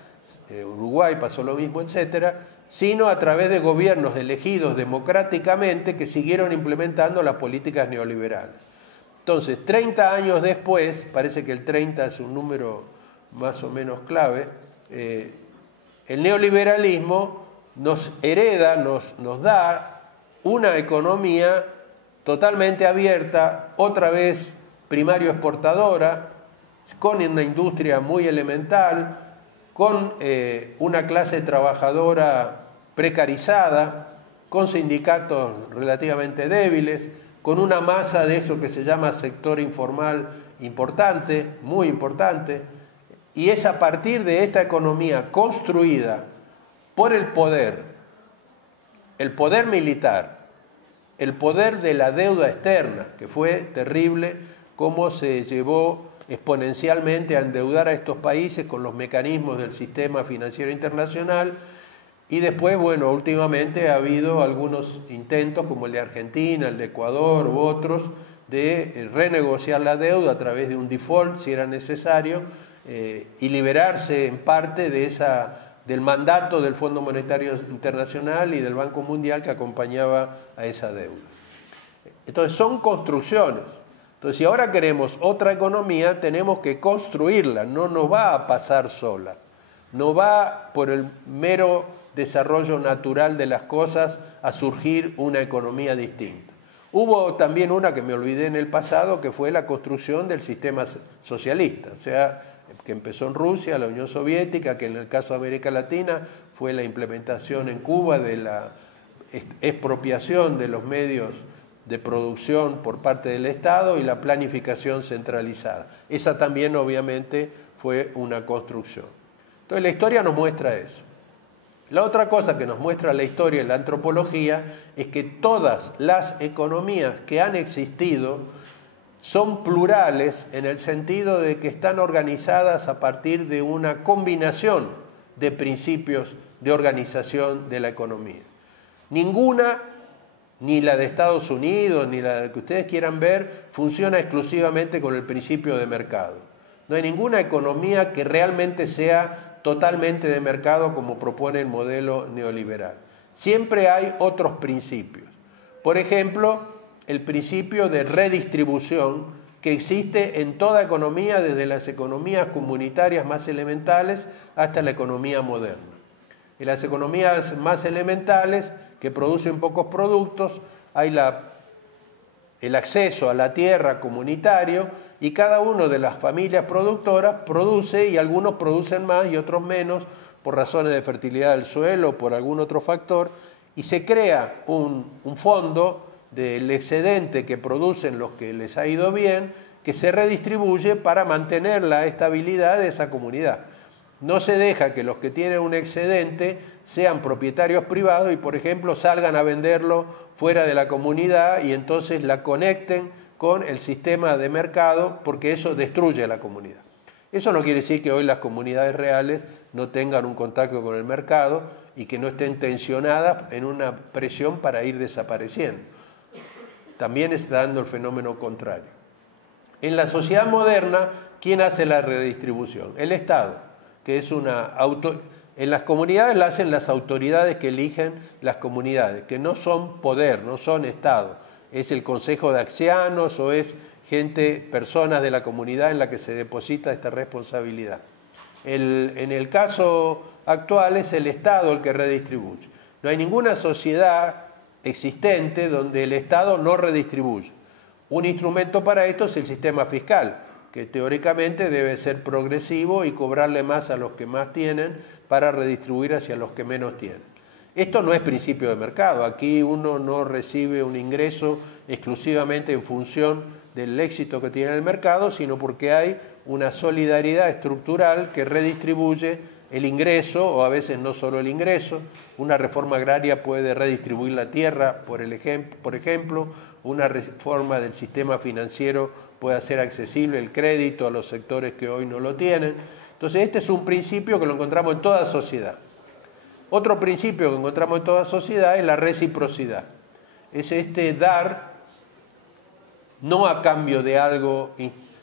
Uruguay pasó lo mismo, etcétera, sino a través de gobiernos elegidos democráticamente que siguieron implementando las políticas neoliberales. Entonces, 30 años después, parece que el 30 es un número más o menos clave, el neoliberalismo nos hereda, nos da una economía totalmente abierta, otra vez primario exportadora, con una industria muy elemental, con una clase trabajadora precarizada, con sindicatos relativamente débiles, con una masa de eso que se llama sector informal importante, muy importante, y es a partir de esta economía construida por el poder militar, el poder de la deuda externa, que fue terrible, cómo se llevó exponencialmente a endeudar a estos países con los mecanismos del sistema financiero internacional, y después, bueno, últimamente ha habido algunos intentos como el de Argentina, el de Ecuador u otros, de renegociar la deuda a través de un default si era necesario, y liberarse en parte de del mandato del Fondo Monetario Internacional y del Banco Mundial que acompañaba a esa deuda. Entonces son construcciones. Entonces, si ahora queremos otra economía, tenemos que construirla, no nos va a pasar sola, no va por el mero desarrollo natural de las cosas a surgir una economía distinta. Hubo también una que me olvidé en el pasado, que fue la construcción del sistema socialista, o sea, que empezó en Rusia, la Unión Soviética, que en el caso de América Latina fue la implementación en Cuba de la expropiación de los medios de producción por parte del Estado y la planificación centralizada. Esa también obviamente fue una construcción. Entonces la historia nos muestra eso. La otra cosa que nos muestra la historia y la antropología es que todas las economías que han existido son plurales en el sentido de que están organizadas a partir de una combinación de principios de organización de la economía. Ninguna, ni la de Estados Unidos, ni la que ustedes quieran ver, funciona exclusivamente con el principio de mercado. No hay ninguna economía que realmente sea totalmente de mercado como propone el modelo neoliberal. Siempre hay otros principios. Por ejemplo, el principio de redistribución que existe en toda economía, desde las economías comunitarias más elementales hasta la economía moderna. En las economías más elementales, que producen pocos productos, hay el acceso a la tierra comunitario y cada una de las familias productoras produce, y algunos producen más y otros menos por razones de fertilidad del suelo o por algún otro factor, y se crea un fondo del excedente que producen los que les ha ido bien, que se redistribuye para mantener la estabilidad de esa comunidad. No se deja que los que tienen un excedente sean propietarios privados y, por ejemplo, salgan a venderlo fuera de la comunidad y entonces la conecten con el sistema de mercado, porque eso destruye a la comunidad. Eso no quiere decir que hoy las comunidades reales no tengan un contacto con el mercado y que no estén tensionadas en una presión para ir desapareciendo. También está dando el fenómeno contrario. En la sociedad moderna, ¿quién hace la redistribución? El Estado, que es en las comunidades la hacen las autoridades que eligen las comunidades, que no son poder, no son Estado. Es el Consejo de Ancianos o es personas de la comunidad en la que se deposita esta responsabilidad. En el caso actual es el Estado el que redistribuye. No hay ninguna sociedad existente donde el Estado no redistribuye. Un instrumento para esto es el sistema fiscal, que teóricamente debe ser progresivo y cobrarle más a los que más tienen para redistribuir hacia los que menos tienen. Esto no es principio de mercado. Aquí uno no recibe un ingreso exclusivamente en función del éxito que tiene el mercado, sino porque hay una solidaridad estructural que redistribuye el ingreso, o a veces no solo el ingreso. Una reforma agraria puede redistribuir la tierra, por ejemplo. Una reforma del sistema financiero puede hacer accesible el crédito a los sectores que hoy no lo tienen. Entonces, este es un principio que lo encontramos en toda sociedad. Otro principio que encontramos en toda sociedad es la reciprocidad. Es dar no a cambio de algo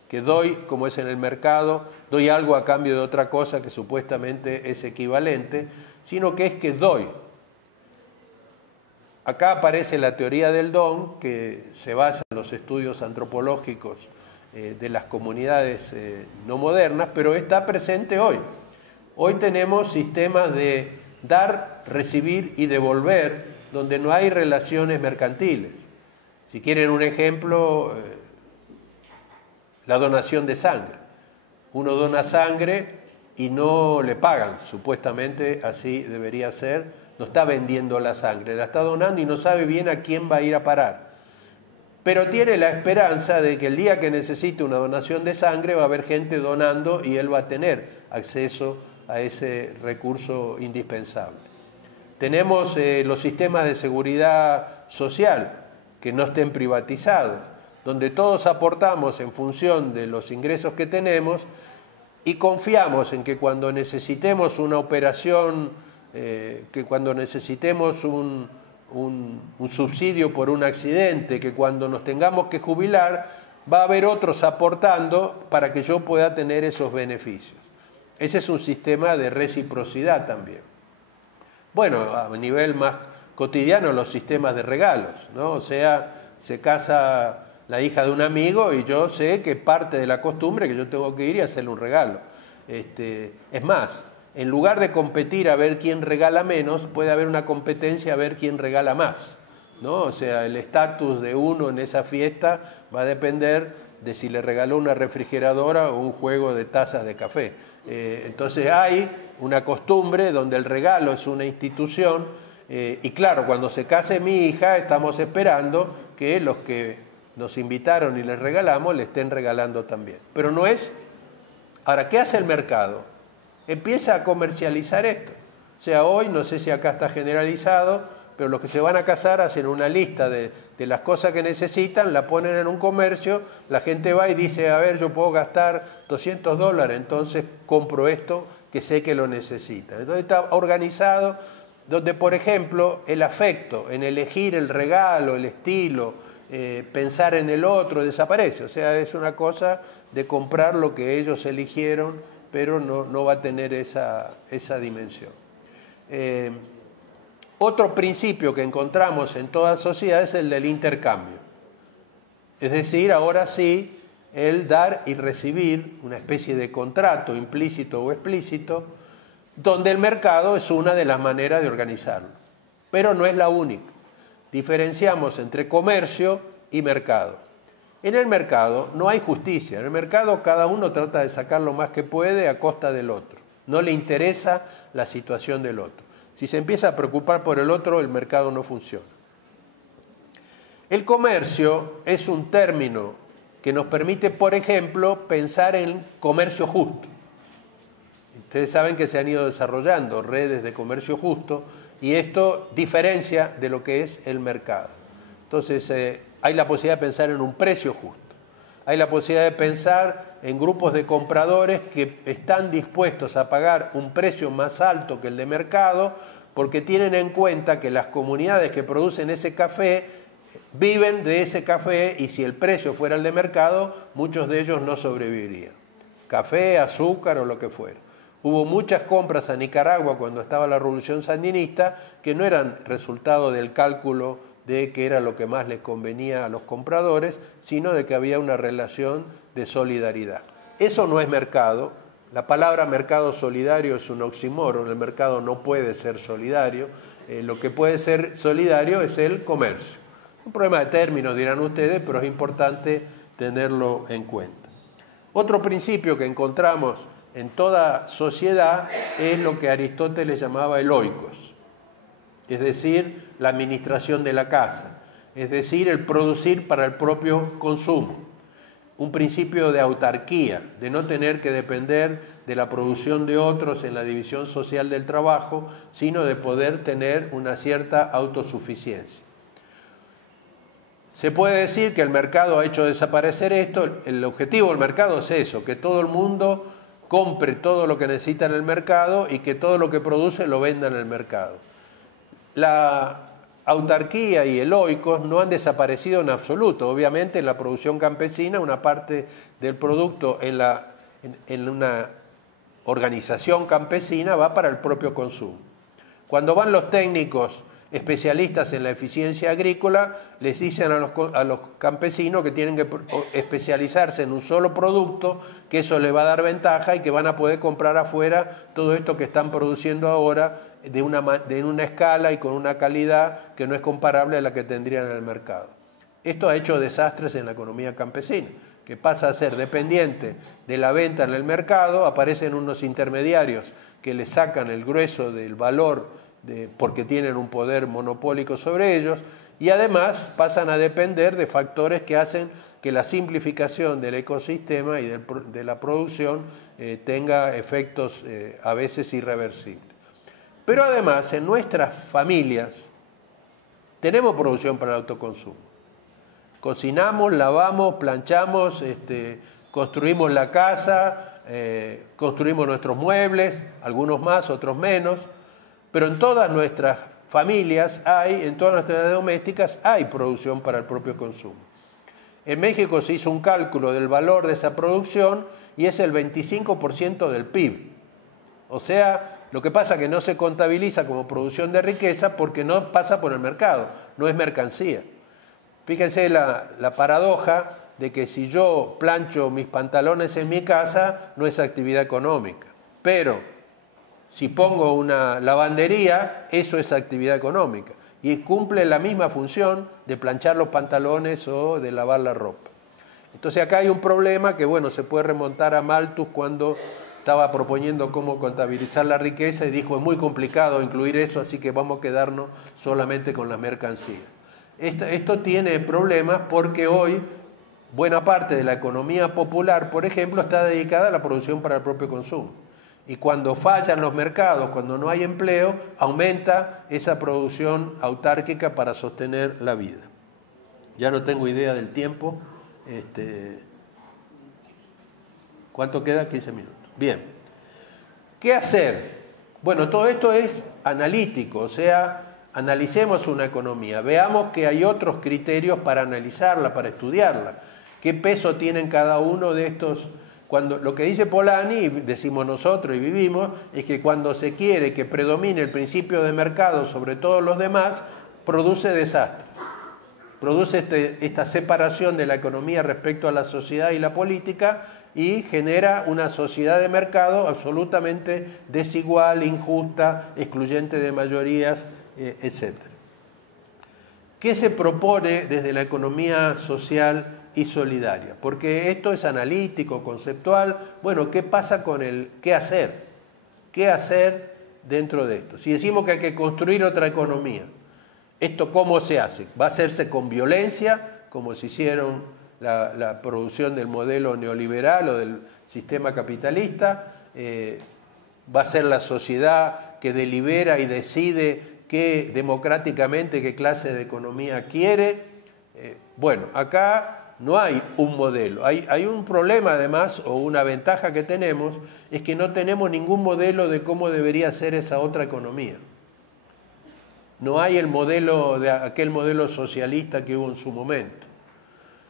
que doy, como es en el mercado, doy algo a cambio de otra cosa que supuestamente es equivalente, sino que es que doy. Acá aparece la teoría del don, que se basa en los estudios antropológicos de las comunidades no modernas, pero está presente hoy. Hoy tenemos sistemas de dar, recibir y devolver, donde no hay relaciones mercantiles. Si quieren un ejemplo, la donación de sangre. Uno dona sangre y no le pagan, supuestamente así debería ser. No está vendiendo la sangre, la está donando y no sabe bien a quién va a ir a parar. Pero tiene la esperanza de que el día que necesite una donación de sangre va a haber gente donando y él va a tener acceso a ese recurso indispensable. Tenemos los sistemas de seguridad social que no estén privatizados, donde todos aportamos en función de los ingresos que tenemos y confiamos en que cuando necesitemos una operación, que cuando necesitemos un subsidio por un accidente, que cuando nos tengamos que jubilar, va a haber otros aportando para que yo pueda tener esos beneficios. Ese es un sistema de reciprocidad también. Bueno, a nivel más cotidiano, los sistemas de regalos, ¿no? O sea, se casa la hija de un amigo y yo sé que parte de la costumbre que yo tengo que ir y hacerle un regalo. Es más, en lugar de competir a ver quién regala menos, puede haber una competencia a ver quién regala más, ¿no? O sea, el estatus de uno en esa fiesta va a depender de si le regaló una refrigeradora o un juego de tazas de café. Entonces hay una costumbre donde el regalo es una institución y claro, cuando se case mi hija estamos esperando que los que nos invitaron y les regalamos le estén regalando también. Pero no es... Ahora, ¿qué hace el mercado? Empieza a comercializar esto. O sea, hoy, no sé si acá está generalizado, pero los que se van a casar hacen una lista de las cosas que necesitan, la ponen en un comercio, la gente va y dice, a ver, yo puedo gastar $200, entonces compro esto que sé que lo necesita. Entonces está organizado, donde, por ejemplo, el afecto, en elegir el regalo, el estilo, pensar en el otro, desaparece. O sea, es una cosa de comprar lo que ellos eligieron, pero no va a tener esa dimensión. Otro principio que encontramos en toda sociedad es el del intercambio. Es decir, ahora sí, el dar y recibir, una especie de contrato implícito o explícito, donde el mercado es una de las maneras de organizarlo. Pero no es la única. Diferenciamos entre comercio y mercado. En el mercado no hay justicia. En el mercado cada uno trata de sacar lo más que puede a costa del otro. No le interesa la situación del otro. Si se empieza a preocupar por el otro, el mercado no funciona. El comercio es un término que nos permite, por ejemplo, pensar en comercio justo. Ustedes saben que se han ido desarrollando redes de comercio justo y esto diferencia de lo que es el mercado. Entonces, hay la posibilidad de pensar en un precio justo. Hay la posibilidad de pensar en grupos de compradores que están dispuestos a pagar un precio más alto que el de mercado porque tienen en cuenta que las comunidades que producen ese café viven de ese café y si el precio fuera el de mercado, muchos de ellos no sobrevivirían. Café, azúcar o lo que fuera. Hubo muchas compras a Nicaragua cuando estaba la revolución sandinista que no eran resultado del cálculo de qué era lo que más les convenía a los compradores, sino de que había una relación de solidaridad. Eso no es mercado. La palabra mercado solidario es un oxímoron, el mercado no puede ser solidario. Lo que puede ser solidario es el comercio. Un problema de términos, dirán ustedes, pero es importante tenerlo en cuenta. Otro principio que encontramos en toda sociedad es lo que Aristóteles llamaba el oikos, es decir, la administración de la casa, es decir, el producir para el propio consumo. Un principio de autarquía, de no tener que depender de la producción de otros en la división social del trabajo, sino de poder tener una cierta autosuficiencia. Se puede decir que el mercado ha hecho desaparecer esto. El objetivo del mercado es eso, que todo el mundo compre todo lo que necesita en el mercado y que todo lo que produce lo venda en el mercado. La autarquía y el oikos no han desaparecido en absoluto. Obviamente en la producción campesina una parte del producto en una organización campesina va para el propio consumo. Cuando van los técnicos especialistas en la eficiencia agrícola, les dicen a los campesinos que tienen que especializarse en un solo producto, que eso les va a dar ventaja y que van a poder comprar afuera todo esto que están produciendo ahora de una escala y con una calidad que no es comparable a la que tendrían en el mercado. Esto ha hecho desastres en la economía campesina, que pasa a ser dependiente de la venta en el mercado, aparecen unos intermediarios que le sacan el grueso del valor porque tienen un poder monopólico sobre ellos y además pasan a depender de factores que hacen que la simplificación del ecosistema y de la producción tenga efectos a veces irreversibles. Pero además en nuestras familias tenemos producción para el autoconsumo. Cocinamos, lavamos, planchamos, construimos la casa, construimos nuestros muebles, algunos más, otros menos. Pero en todas nuestras familias en todas nuestras áreas domésticas hay producción para el propio consumo. En México se hizo un cálculo del valor de esa producción y es el 25% del PIB. O sea, lo que pasa es que no se contabiliza como producción de riqueza porque no pasa por el mercado, no es mercancía. Fíjense la paradoja de que si yo plancho mis pantalones en mi casa, no es actividad económica. Pero si pongo una lavandería, eso es actividad económica y cumple la misma función de planchar los pantalones o de lavar la ropa. Entonces acá hay un problema que, bueno, se puede remontar a Malthus cuando estaba proponiendo cómo contabilizar la riqueza y dijo, es muy complicado incluir eso, así que vamos a quedarnos solamente con la mercancía. Esto tiene problemas porque hoy buena parte de la economía popular, por ejemplo, está dedicada a la producción para el propio consumo. Y cuando fallan los mercados, cuando no hay empleo, aumenta esa producción autárquica para sostener la vida. Ya no tengo idea del tiempo. ¿Cuánto queda? 15 minutos. Bien. ¿Qué hacer? Bueno, todo esto es analítico, o sea, analicemos una economía, veamos que hay otros criterios para analizarla, para estudiarla. ¿Qué peso tienen cada uno de estos? Lo que dice Polanyi, decimos nosotros y vivimos, es que cuando se quiere que predomine el principio de mercado sobre todos los demás, produce desastres. Produce esta separación de la economía respecto a la sociedad y la política y genera una sociedad de mercado absolutamente desigual, injusta, excluyente de mayorías, etc. ¿Qué se propone desde la economía social y solidaria? Porque esto es analítico, conceptual. Bueno, ¿qué pasa con el qué hacer? ¿Qué hacer dentro de esto? Si decimos que hay que construir otra economía, ¿esto cómo se hace? ¿Va a hacerse con violencia, como se hicieron la producción del modelo neoliberal o del sistema capitalista? va a ser la sociedad que delibera y decide democráticamente qué clase de economía quiere. Bueno, acá no hay un modelo. Hay un problema además, o una ventaja que tenemos, es que no tenemos ningún modelo de cómo debería ser esa otra economía. No hay el modelo de aquel modelo socialista que hubo en su momento.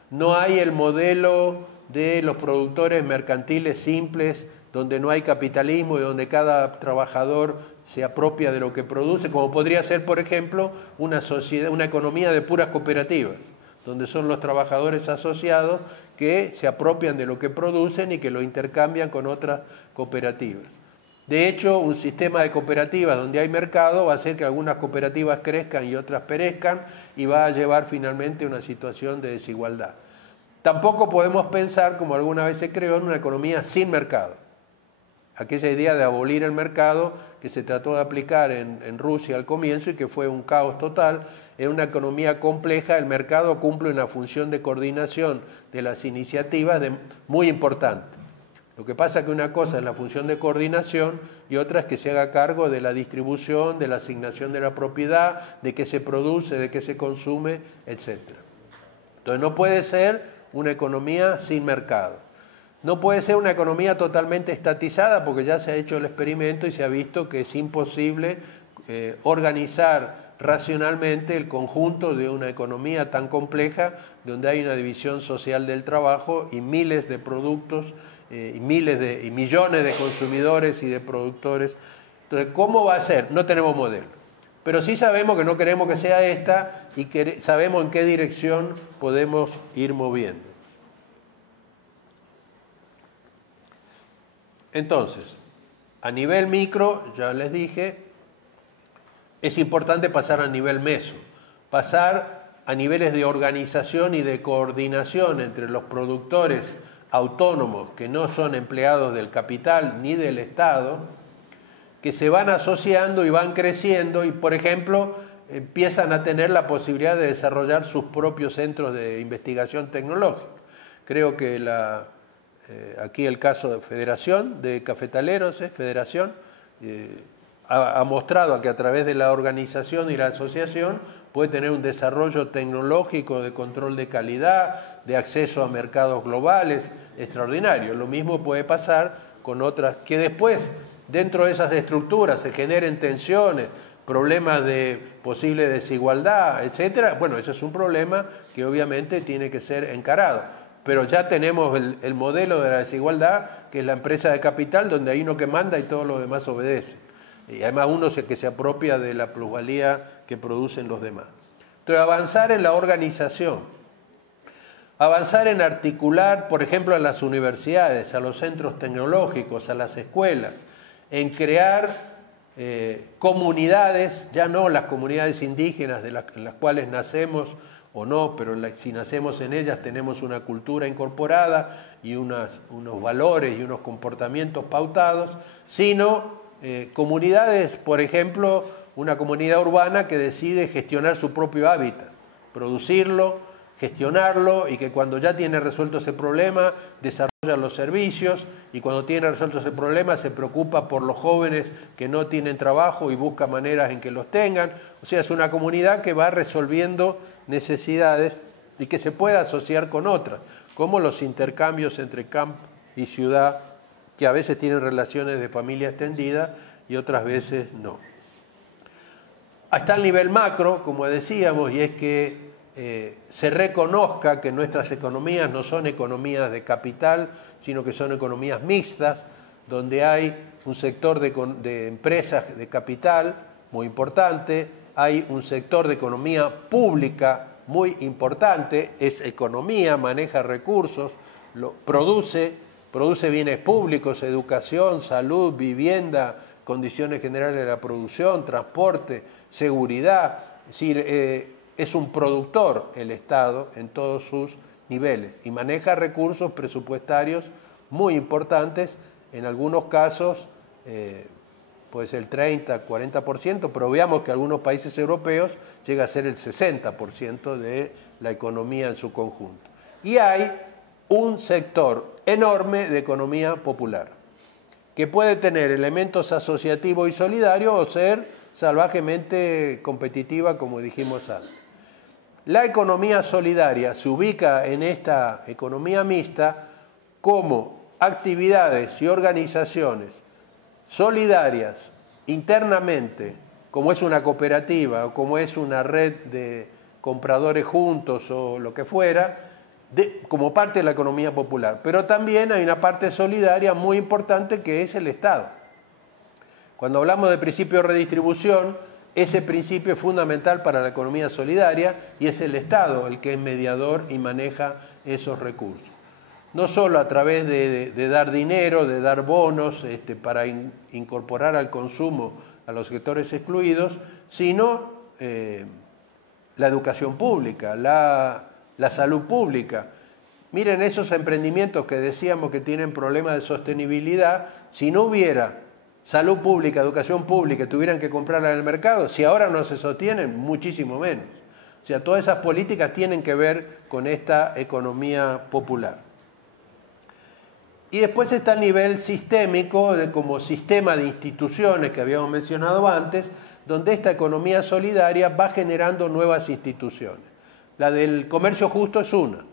No hay el modelo de los productores mercantiles simples, donde no hay capitalismo y donde cada trabajador se apropia de lo que produce, como podría ser, por ejemplo, una economía de puras cooperativas, donde son los trabajadores asociados que se apropian de lo que producen y que lo intercambian con otras cooperativas. De hecho, un sistema de cooperativas donde hay mercado va a hacer que algunas cooperativas crezcan y otras perezcan y va a llevar finalmente a una situación de desigualdad. Tampoco podemos pensar, como alguna vez se creó, en una economía sin mercado. Aquella idea de abolir el mercado que se trató de aplicar en Rusia al comienzo y que fue un caos total. En una economía compleja el mercado cumple una función de coordinación de las iniciativas muy importante. Lo que pasa es que una cosa es la función de coordinación y otra es que se haga cargo de la distribución, de la asignación de la propiedad, de qué se produce, de qué se consume, etc. Entonces no puede ser una economía sin mercado. No puede ser una economía totalmente estatizada porque ya se ha hecho el experimento y se ha visto que es imposible organizar racionalmente el conjunto de una economía tan compleja donde hay una división social del trabajo y miles de productos y millones de consumidores y de productores. Entonces, ¿cómo va a ser? No tenemos modelo. Pero sí sabemos que no queremos que sea esta y que sabemos en qué dirección podemos ir moviendo. Entonces, a nivel micro, ya les dije, es importante pasar a nivel meso, pasar a niveles de organización y de coordinación entre los productores autónomos que no son empleados del capital ni del Estado, que se van asociando y van creciendo y, por ejemplo, empiezan a tener la posibilidad de desarrollar sus propios centros de investigación tecnológica. Creo que aquí el caso de Federación de Cafetaleros, Federación, ha mostrado que a través de la organización y la asociación puede tener un desarrollo tecnológico de control de calidad, de acceso a mercados globales extraordinario. Lo mismo puede pasar con otras, que después dentro de esas estructuras se generen tensiones, problemas de posible desigualdad, etc. Bueno, eso es un problema que obviamente tiene que ser encarado. Pero ya tenemos el modelo de la desigualdad, que es la empresa de capital, donde hay uno que manda y todos los demás obedecen. Y además uno que se apropia de la plusvalía que producen los demás. Entonces, avanzar en la organización, avanzar en articular, por ejemplo, a las universidades, a los centros tecnológicos, a las escuelas, en crear comunidades, ya no las comunidades indígenas en las cuales nacemos o no, pero si nacemos en ellas tenemos una cultura incorporada y unos valores y unos comportamientos pautados, sino comunidades, por ejemplo, una comunidad urbana que decide gestionar su propio hábitat, producirlo, gestionarlo y que cuando ya tiene resuelto ese problema desarrolla los servicios y cuando tiene resuelto ese problema se preocupa por los jóvenes que no tienen trabajo y busca maneras en que los tengan. O sea, es una comunidad que va resolviendo necesidades y que se puede asociar con otras, como los intercambios entre campo y ciudad, que a veces tienen relaciones de familia extendida y otras veces no. Está el nivel macro, como decíamos, y es que se reconozca que nuestras economías no son economías de capital, sino que son economías mixtas, donde hay un sector de empresas de capital muy importante, hay un sector de economía pública muy importante, es economía, maneja recursos, produce bienes públicos, educación, salud, vivienda, condiciones generales de la producción, transporte, seguridad, es decir, es un productor el Estado en todos sus niveles y maneja recursos presupuestarios muy importantes, en algunos casos puede ser el 30, 40%, pero veamos que algunos países europeos llega a ser el 60% de la economía en su conjunto. Y hay un sector enorme de economía popular, que puede tener elementos asociativos y solidarios o ser salvajemente competitiva, como dijimos antes. La economía solidaria se ubica en esta economía mixta como actividades y organizaciones solidarias internamente, como es una cooperativa o como es una red de compradores juntos o lo que fuera, como parte de la economía popular. Pero también hay una parte solidaria muy importante que es el Estado. Cuando hablamos de principio de redistribución, ese principio es fundamental para la economía solidaria y es el Estado el que es mediador y maneja esos recursos. No solo a través de dar dinero, de dar bonos para incorporar al consumo a los sectores excluidos, sino la educación pública, la salud pública. Miren esos emprendimientos que decíamos que tienen problemas de sostenibilidad, si no hubiera salud pública, educación pública, tuvieran que comprarla en el mercado, si ahora no se sostienen, muchísimo menos. O sea, todas esas políticas tienen que ver con esta economía popular. Y después está el nivel sistémico, como sistema de instituciones que habíamos mencionado antes, donde esta economía solidaria va generando nuevas instituciones. La del comercio justo es una,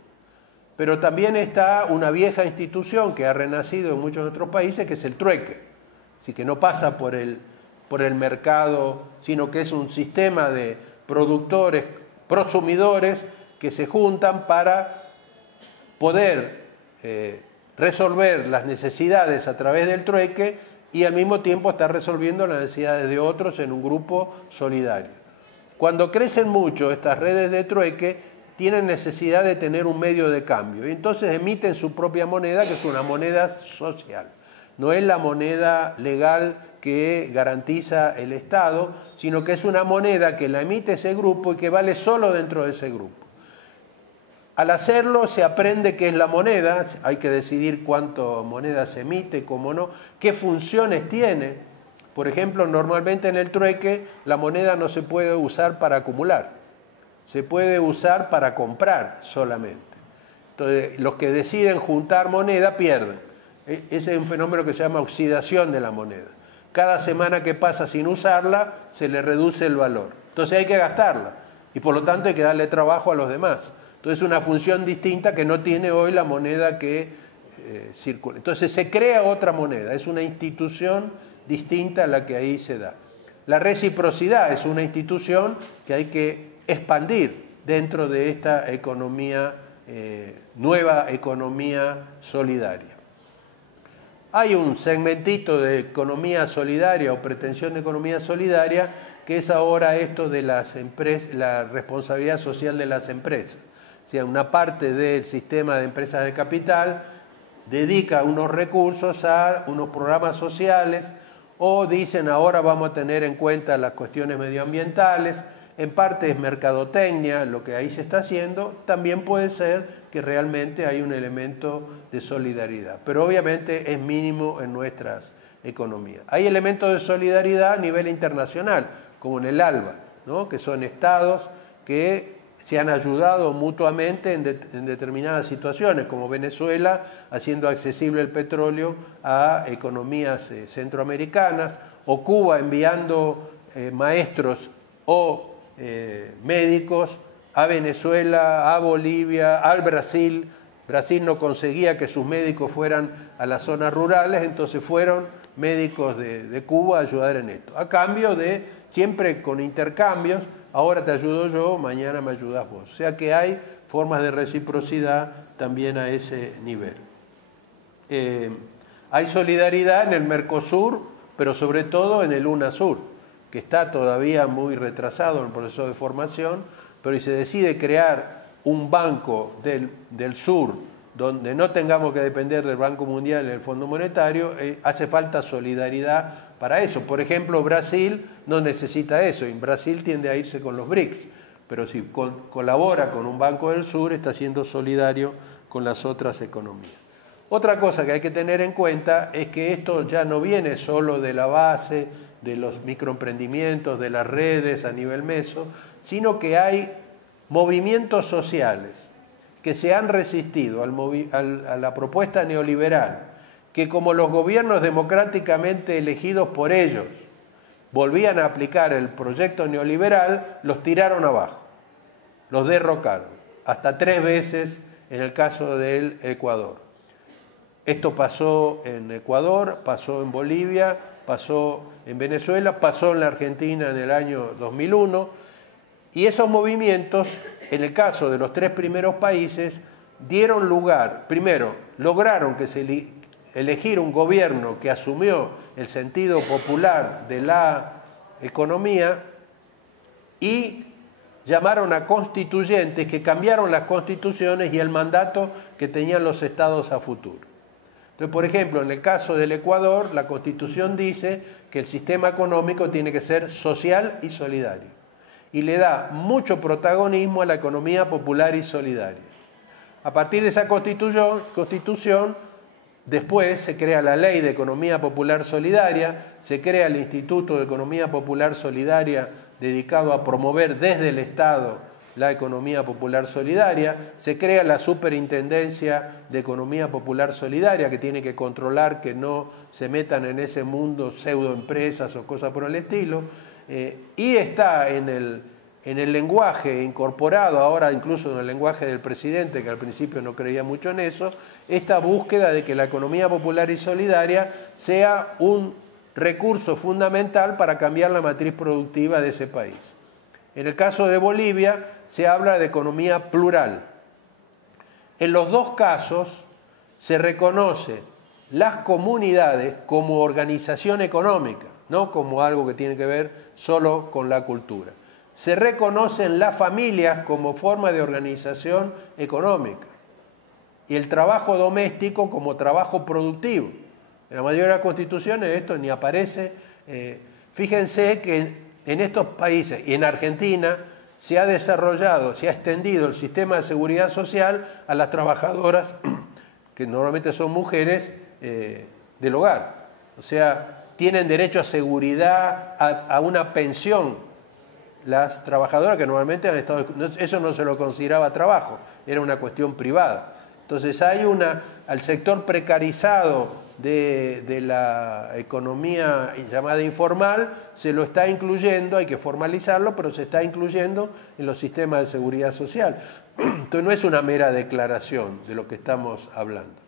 pero también está una vieja institución que ha renacido en muchos otros países, que es el trueque. Así que no pasa por el mercado, sino que es un sistema de productores, prosumidores, que se juntan para poder resolver las necesidades a través del trueque y al mismo tiempo estar resolviendo las necesidades de otros en un grupo solidario. Cuando crecen mucho estas redes de trueque, tienen necesidad de tener un medio de cambio y entonces emiten su propia moneda, que es una moneda social. No es la moneda legal que garantiza el Estado, sino que es una moneda que la emite ese grupo y que vale solo dentro de ese grupo. Al hacerlo se aprende qué es la moneda, hay que decidir cuánto moneda se emite, cómo no, qué funciones tiene. Por ejemplo, normalmente en el trueque la moneda no se puede usar para acumular, se puede usar para comprar solamente. Entonces, los que deciden juntar moneda pierden. Ese es un fenómeno que se llama oxidación de la moneda. Cada semana que pasa sin usarla, se le reduce el valor. Entonces hay que gastarla y por lo tanto hay que darle trabajo a los demás. Entonces es una función distinta que no tiene hoy la moneda que circula. Entonces se crea otra moneda, es una institución distinta a la que ahí se da. La reciprocidad es una institución que hay que expandir dentro de esta economía, nueva economía solidaria. Hay un segmentito de economía solidaria o pretensión de economía solidaria que es ahora esto de las empresas, la responsabilidad social de las empresas. O sea, una parte del sistema de empresas de capital dedica unos recursos a unos programas sociales o dicen ahora vamos a tener en cuenta las cuestiones medioambientales. En parte es mercadotecnia lo que ahí se está haciendo, también puede ser que realmente hay un elemento de solidaridad, pero obviamente es mínimo en nuestras economías. Hay elementos de solidaridad a nivel internacional, como en el ALBA, ¿no? Que son estados que se han ayudado mutuamente en determinadas situaciones, como Venezuela haciendo accesible el petróleo a economías centroamericanas, o Cuba enviando maestros o médicos a Venezuela, a Bolivia, al Brasil. Brasil no conseguía que sus médicos fueran a las zonas rurales, entonces fueron médicos de Cuba a ayudar en esto. A cambio de, siempre con intercambios, ahora te ayudo yo, mañana me ayudas vos. O sea que hay formas de reciprocidad también a ese nivel. Hay solidaridad en el Mercosur, pero sobre todo en el UNASUR, que está todavía muy retrasado en el proceso de formación, pero si se decide crear un banco del sur, donde no tengamos que depender del Banco Mundial y del Fondo Monetario, hace falta solidaridad para eso. Por ejemplo, Brasil no necesita eso, y Brasil tiende a irse con los BRICS, pero si colabora con un Banco del Sur, está siendo solidario con las otras economías. Otra cosa que hay que tener en cuenta es que esto ya no viene solo de la base, de los microemprendimientos, de las redes a nivel meso, sino que hay movimientos sociales que se han resistido a la propuesta neoliberal, que como los gobiernos democráticamente elegidos por ellos volvían a aplicar el proyecto neoliberal, los tiraron abajo, los derrocaron, hasta 3 veces en el caso del Ecuador. Esto pasó en Ecuador, pasó en Bolivia, pasó en Venezuela, pasó en la Argentina en el año 2001, y esos movimientos, en el caso de los 3 primeros países, dieron lugar, primero, lograron que se elegir un gobierno que asumió el sentido popular de la economía y llamaron a constituyentes que cambiaron las constituciones y el mandato que tenían los estados a futuro. Entonces, por ejemplo, en el caso del Ecuador, la Constitución dice que el sistema económico tiene que ser social y solidario. Y le da mucho protagonismo a la economía popular y solidaria. A partir de esa Constitución, después se crea la Ley de Economía Popular Solidaria, se crea el Instituto de Economía Popular Solidaria dedicado a promover desde el Estado la economía popular solidaria, se crea la Superintendencia de Economía Popular Solidaria que tiene que controlar que no se metan en ese mundo pseudoempresas o cosas por el estilo, y está en el lenguaje incorporado, ahora incluso en el lenguaje del presidente, que al principio no creía mucho en eso, esta búsqueda de que la economía popular y solidaria sea un recurso fundamental para cambiar la matriz productiva de ese país. En el caso de Bolivia se habla de economía plural. En los 2 casos se reconoce las comunidades como organización económica, no como algo que tiene que ver solo con la cultura. Se reconocen las familias como forma de organización económica y el trabajo doméstico como trabajo productivo. En la mayoría de las constituciones esto ni aparece. Fíjense que en estos países y en Argentina se ha desarrollado, se ha extendido el sistema de seguridad social a las trabajadoras, que normalmente son mujeres, del hogar. O sea, tienen derecho a seguridad, a una pensión. Las trabajadoras que normalmente han estado... Eso no se lo consideraba trabajo, era una cuestión privada. Entonces hay al sector precarizado de la economía llamada informal, se lo está incluyendo, hay que formalizarlo, pero se está incluyendo en los sistemas de seguridad social. Entonces no es una mera declaración de lo que estamos hablando.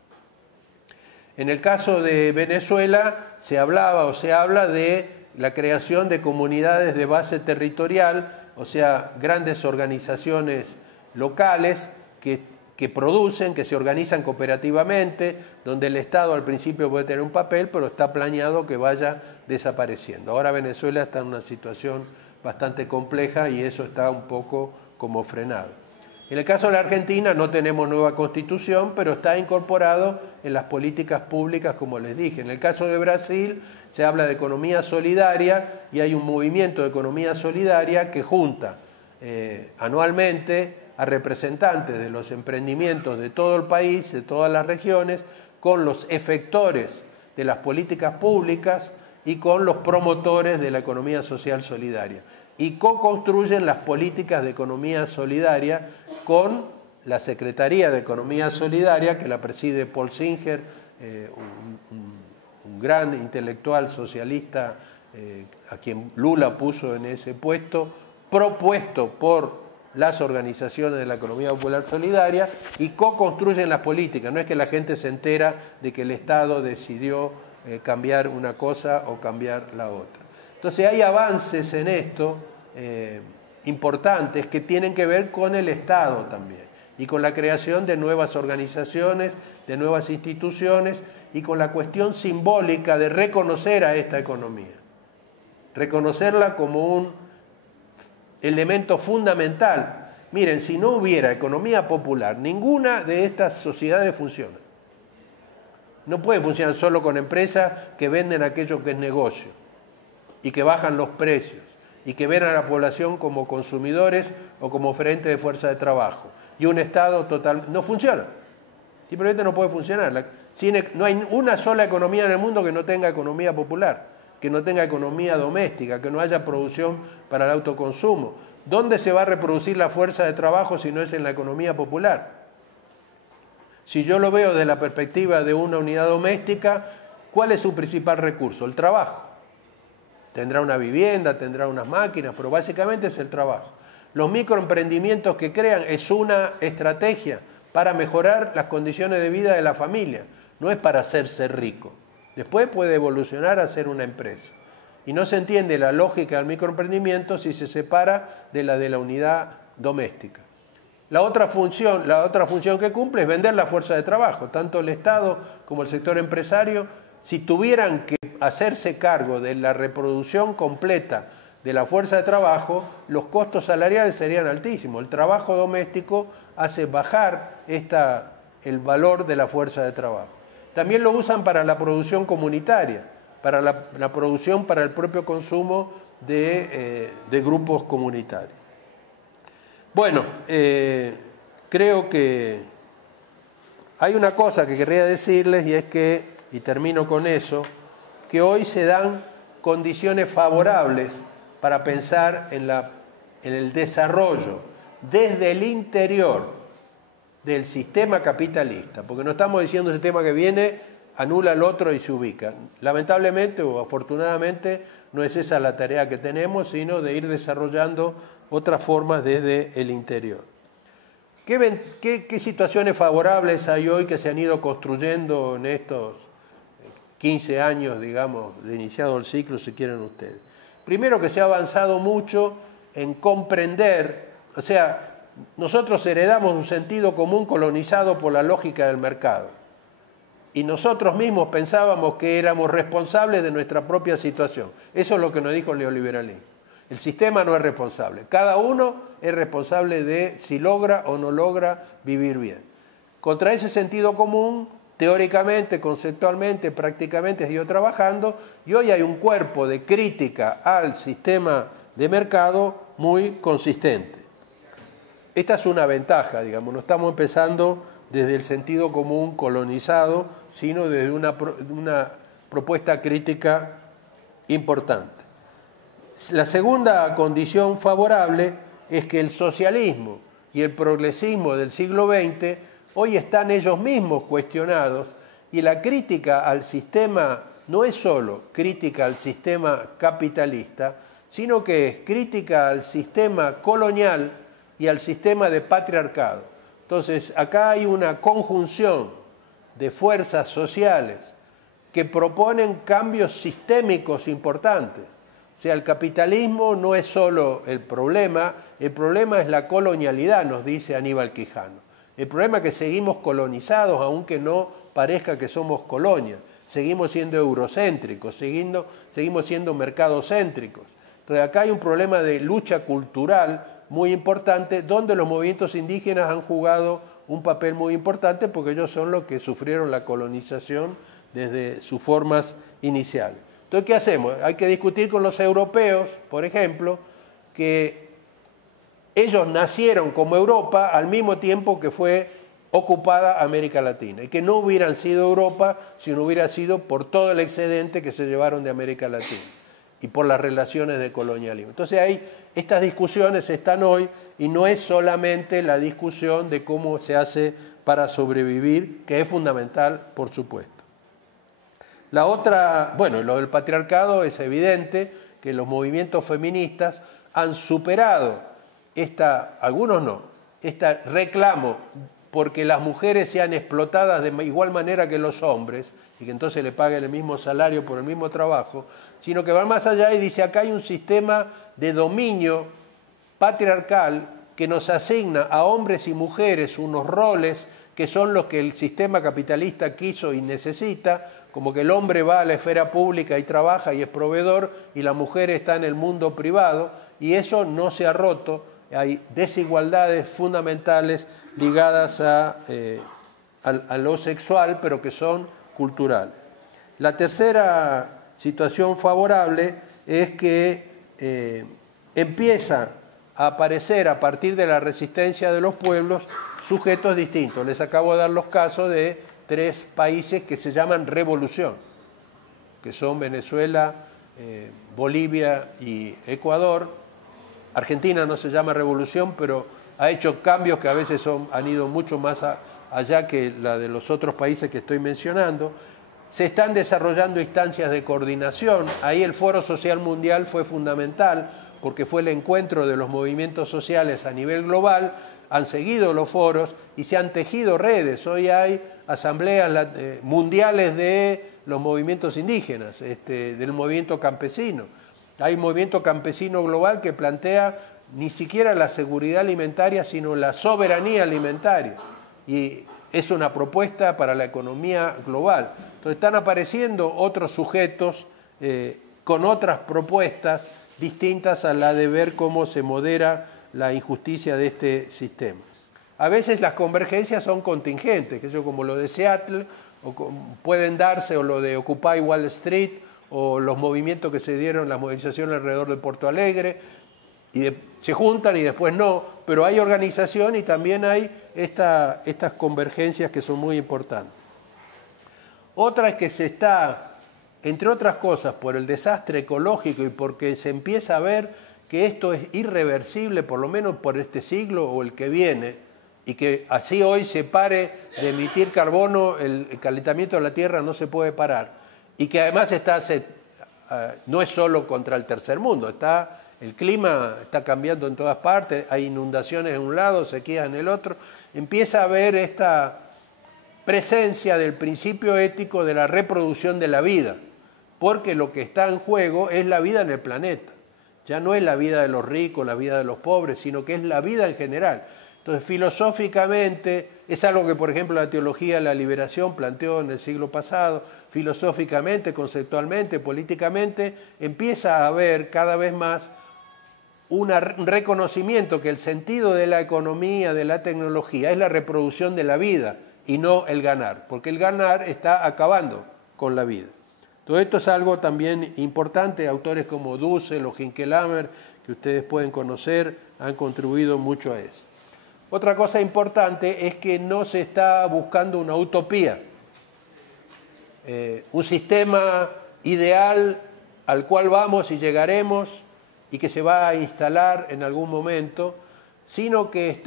En el caso de Venezuela se hablaba o se habla de la creación de comunidades de base territorial, o sea, grandes organizaciones locales que producen, que se organizan cooperativamente, donde el Estado al principio puede tener un papel, pero está planeado que vaya desapareciendo. Ahora Venezuela está en una situación bastante compleja y eso está un poco como frenado. En el caso de la Argentina no tenemos nueva constitución, pero está incorporado en las políticas públicas, como les dije. En el caso de Brasil se habla de economía solidaria y hay un movimiento de economía solidaria que junta anualmente a representantes de los emprendimientos de todo el país, de todas las regiones, con los efectores de las políticas públicas y con los promotores de la economía social solidaria. Y co-construyen las políticas de economía solidaria con la Secretaría de Economía Solidaria, que la preside Paul Singer, un gran intelectual socialista a quien Lula puso en ese puesto, propuesto por las organizaciones de la economía popular solidaria, y co-construyen las políticas. No es que la gente se entera de que el Estado decidió cambiar una cosa o cambiar la otra. Entonces hay avances en esto importantes que tienen que ver con el Estado también y con la creación de nuevas organizaciones, de nuevas instituciones y con la cuestión simbólica de reconocer a esta economía, reconocerla como un elemento fundamental. Miren, si no hubiera economía popular, ninguna de estas sociedades funciona. No puede funcionar solo con empresas que venden aquello que es negocio y que bajan los precios y que ven a la población como consumidores o como frente de fuerza de trabajo. Y un Estado total... No funciona. Simplemente no puede funcionar. No hay una sola economía en el mundo que no tenga economía popular, que no tenga economía doméstica, que no haya producción para el autoconsumo. ¿Dónde se va a reproducir la fuerza de trabajo si no es en la economía popular? Si yo lo veo desde la perspectiva de una unidad doméstica, ¿cuál es su principal recurso? El trabajo. Tendrá una vivienda, tendrá unas máquinas, pero básicamente es el trabajo. Los microemprendimientos que crean es una estrategia para mejorar las condiciones de vida de la familia, no es para hacerse rico. Después puede evolucionar a ser una empresa. Y no se entiende la lógica del microemprendimiento si se separa de la unidad doméstica. La otra función que cumple es vender la fuerza de trabajo. Tanto el Estado como el sector empresario, si tuvieran que hacerse cargo de la reproducción completa de la fuerza de trabajo, los costos salariales serían altísimos. El trabajo doméstico hace bajar el valor de la fuerza de trabajo. También lo usan para la producción comunitaria, para la producción para el propio consumo de grupos comunitarios. Bueno, creo que hay una cosa que querría decirles y es que, y termino con eso, que hoy se dan condiciones favorables para pensar en el desarrollo desde el interior del sistema capitalista, porque no estamos diciendo ese sistema que viene, anula al otro y se ubica. Lamentablemente o afortunadamente no es esa la tarea que tenemos, sino de ir desarrollando otras formas desde el interior. ¿Qué situaciones favorables hay hoy que se han ido construyendo en estos 15 años, digamos, de iniciado el ciclo, si quieren ustedes? Primero, que se ha avanzado mucho en comprender, o sea, nosotros heredamos un sentido común colonizado por la lógica del mercado. Y nosotros mismos pensábamos que éramos responsables de nuestra propia situación. Eso es lo que nos dijo el neoliberalismo. El sistema no es responsable. Cada uno es responsable de si logra o no logra vivir bien. Contra ese sentido común, teóricamente, conceptualmente, prácticamente se ha ido trabajando y hoy hay un cuerpo de crítica al sistema de mercado muy consistente. Esta es una ventaja, digamos, no estamos empezando desde el sentido común colonizado, sino desde una propuesta crítica importante. La segunda condición favorable es que el socialismo y el progresismo del siglo XX hoy están ellos mismos cuestionados y la crítica al sistema no es solo crítica al sistema capitalista, sino que es crítica al sistema colonial y al sistema de patriarcado. Entonces, acá hay una conjunción de fuerzas sociales que proponen cambios sistémicos importantes. O sea, el capitalismo no es solo el problema es la colonialidad, nos dice Aníbal Quijano. El problema es que seguimos colonizados, aunque no parezca que somos colonia. Seguimos siendo eurocéntricos, seguimos siendo mercadocéntricos. Entonces, acá hay un problema de lucha cultural muy importante, donde los movimientos indígenas han jugado un papel muy importante porque ellos son los que sufrieron la colonización desde sus formas iniciales. Entonces, ¿qué hacemos? Hay que discutir con los europeos, por ejemplo, que ellos nacieron como Europa al mismo tiempo que fue ocupada América Latina y que no hubieran sido Europa si no hubiera sido por todo el excedente que se llevaron de América Latina y por las relaciones de colonialismo. Entonces, estas discusiones están hoy y no es solamente la discusión de cómo se hace para sobrevivir, que es fundamental, por supuesto. La otra, bueno, lo del patriarcado es evidente que los movimientos feministas han superado algunos no, este reclamo porque las mujeres sean explotadas de igual manera que los hombres y que entonces le paguen el mismo salario por el mismo trabajo, sino que va más allá y dice acá hay un sistema de dominio patriarcal que nos asigna a hombres y mujeres unos roles que son los que el sistema capitalista quiso y necesita, como que el hombre va a la esfera pública y trabaja y es proveedor y la mujer está en el mundo privado y eso no se ha roto. Hay desigualdades fundamentales ligadas a lo sexual, pero que son culturales. La tercera situación favorable es que empieza a aparecer a partir de la resistencia de los pueblos sujetos distintos. Les acabo de dar los casos de 3 países que se llaman revolución, que son Venezuela, Bolivia y Ecuador. Argentina no se llama revolución, pero ha hecho cambios que a veces han ido mucho más allá que la de los otros países que estoy mencionando. Se están desarrollando instancias de coordinación. Ahí el Foro Social Mundial fue fundamental porque fue el encuentro de los movimientos sociales a nivel global. Han seguido los foros y se han tejido redes. Hoy hay asambleas mundiales de los movimientos indígenas, del movimiento campesino. Hay un movimiento campesino global que plantea ni siquiera la seguridad alimentaria, sino la soberanía alimentaria. Y es una propuesta para la economía global. Entonces están apareciendo otros sujetos con otras propuestas distintas a la de ver cómo se modera la injusticia de este sistema. A veces las convergencias son contingentes, que eso como lo de Seattle, pueden darse, o lo de Occupy Wall Street, o los movimientos que se dieron, las movilizaciones alrededor de Porto Alegre, y se juntan y después no, pero hay organización y también hay estas convergencias que son muy importantes. Otra es que se está, entre otras cosas, por el desastre ecológico y porque se empieza a ver que esto es irreversible, por lo menos por este siglo o el que viene, y que así hoy se pare de emitir carbono, el calentamiento de la Tierra no se puede parar, y que además no es solo contra el tercer mundo, el clima está cambiando en todas partes, hay inundaciones en un lado, sequías en el otro, empieza a haber esta presencia del principio ético de la reproducción de la vida, porque lo que está en juego es la vida en el planeta. Ya no es la vida de los ricos, la vida de los pobres, sino que es la vida en general. Entonces, filosóficamente, es algo que, por ejemplo, la teología de la liberación planteó en el siglo pasado, filosóficamente, conceptualmente, políticamente, empieza a haber cada vez más un reconocimiento que el sentido de la economía, de la tecnología, es la reproducción de la vida y no el ganar, porque el ganar está acabando con la vida. Todo esto es algo también importante. Autores como Dussel o Hinckelhammer, que ustedes pueden conocer, han contribuido mucho a eso. Otra cosa importante es que no se está buscando una utopía, un sistema ideal al cual vamos y llegaremos y que se va a instalar en algún momento, sino que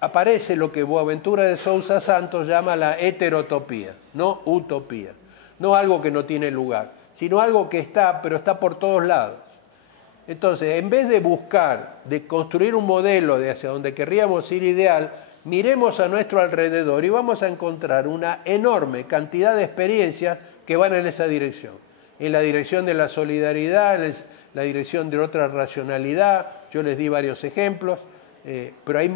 aparece lo que Boaventura de Sousa Santos llama la heterotopía, no utopía. No algo que no tiene lugar, sino algo que está, pero está por todos lados. Entonces, en vez de buscar, de construir un modelo de hacia donde querríamos ir ideal, miremos a nuestro alrededor y vamos a encontrar una enorme cantidad de experiencias que van en esa dirección. En la dirección de la solidaridad, en la dirección de otra racionalidad, yo les di varios ejemplos, pero hay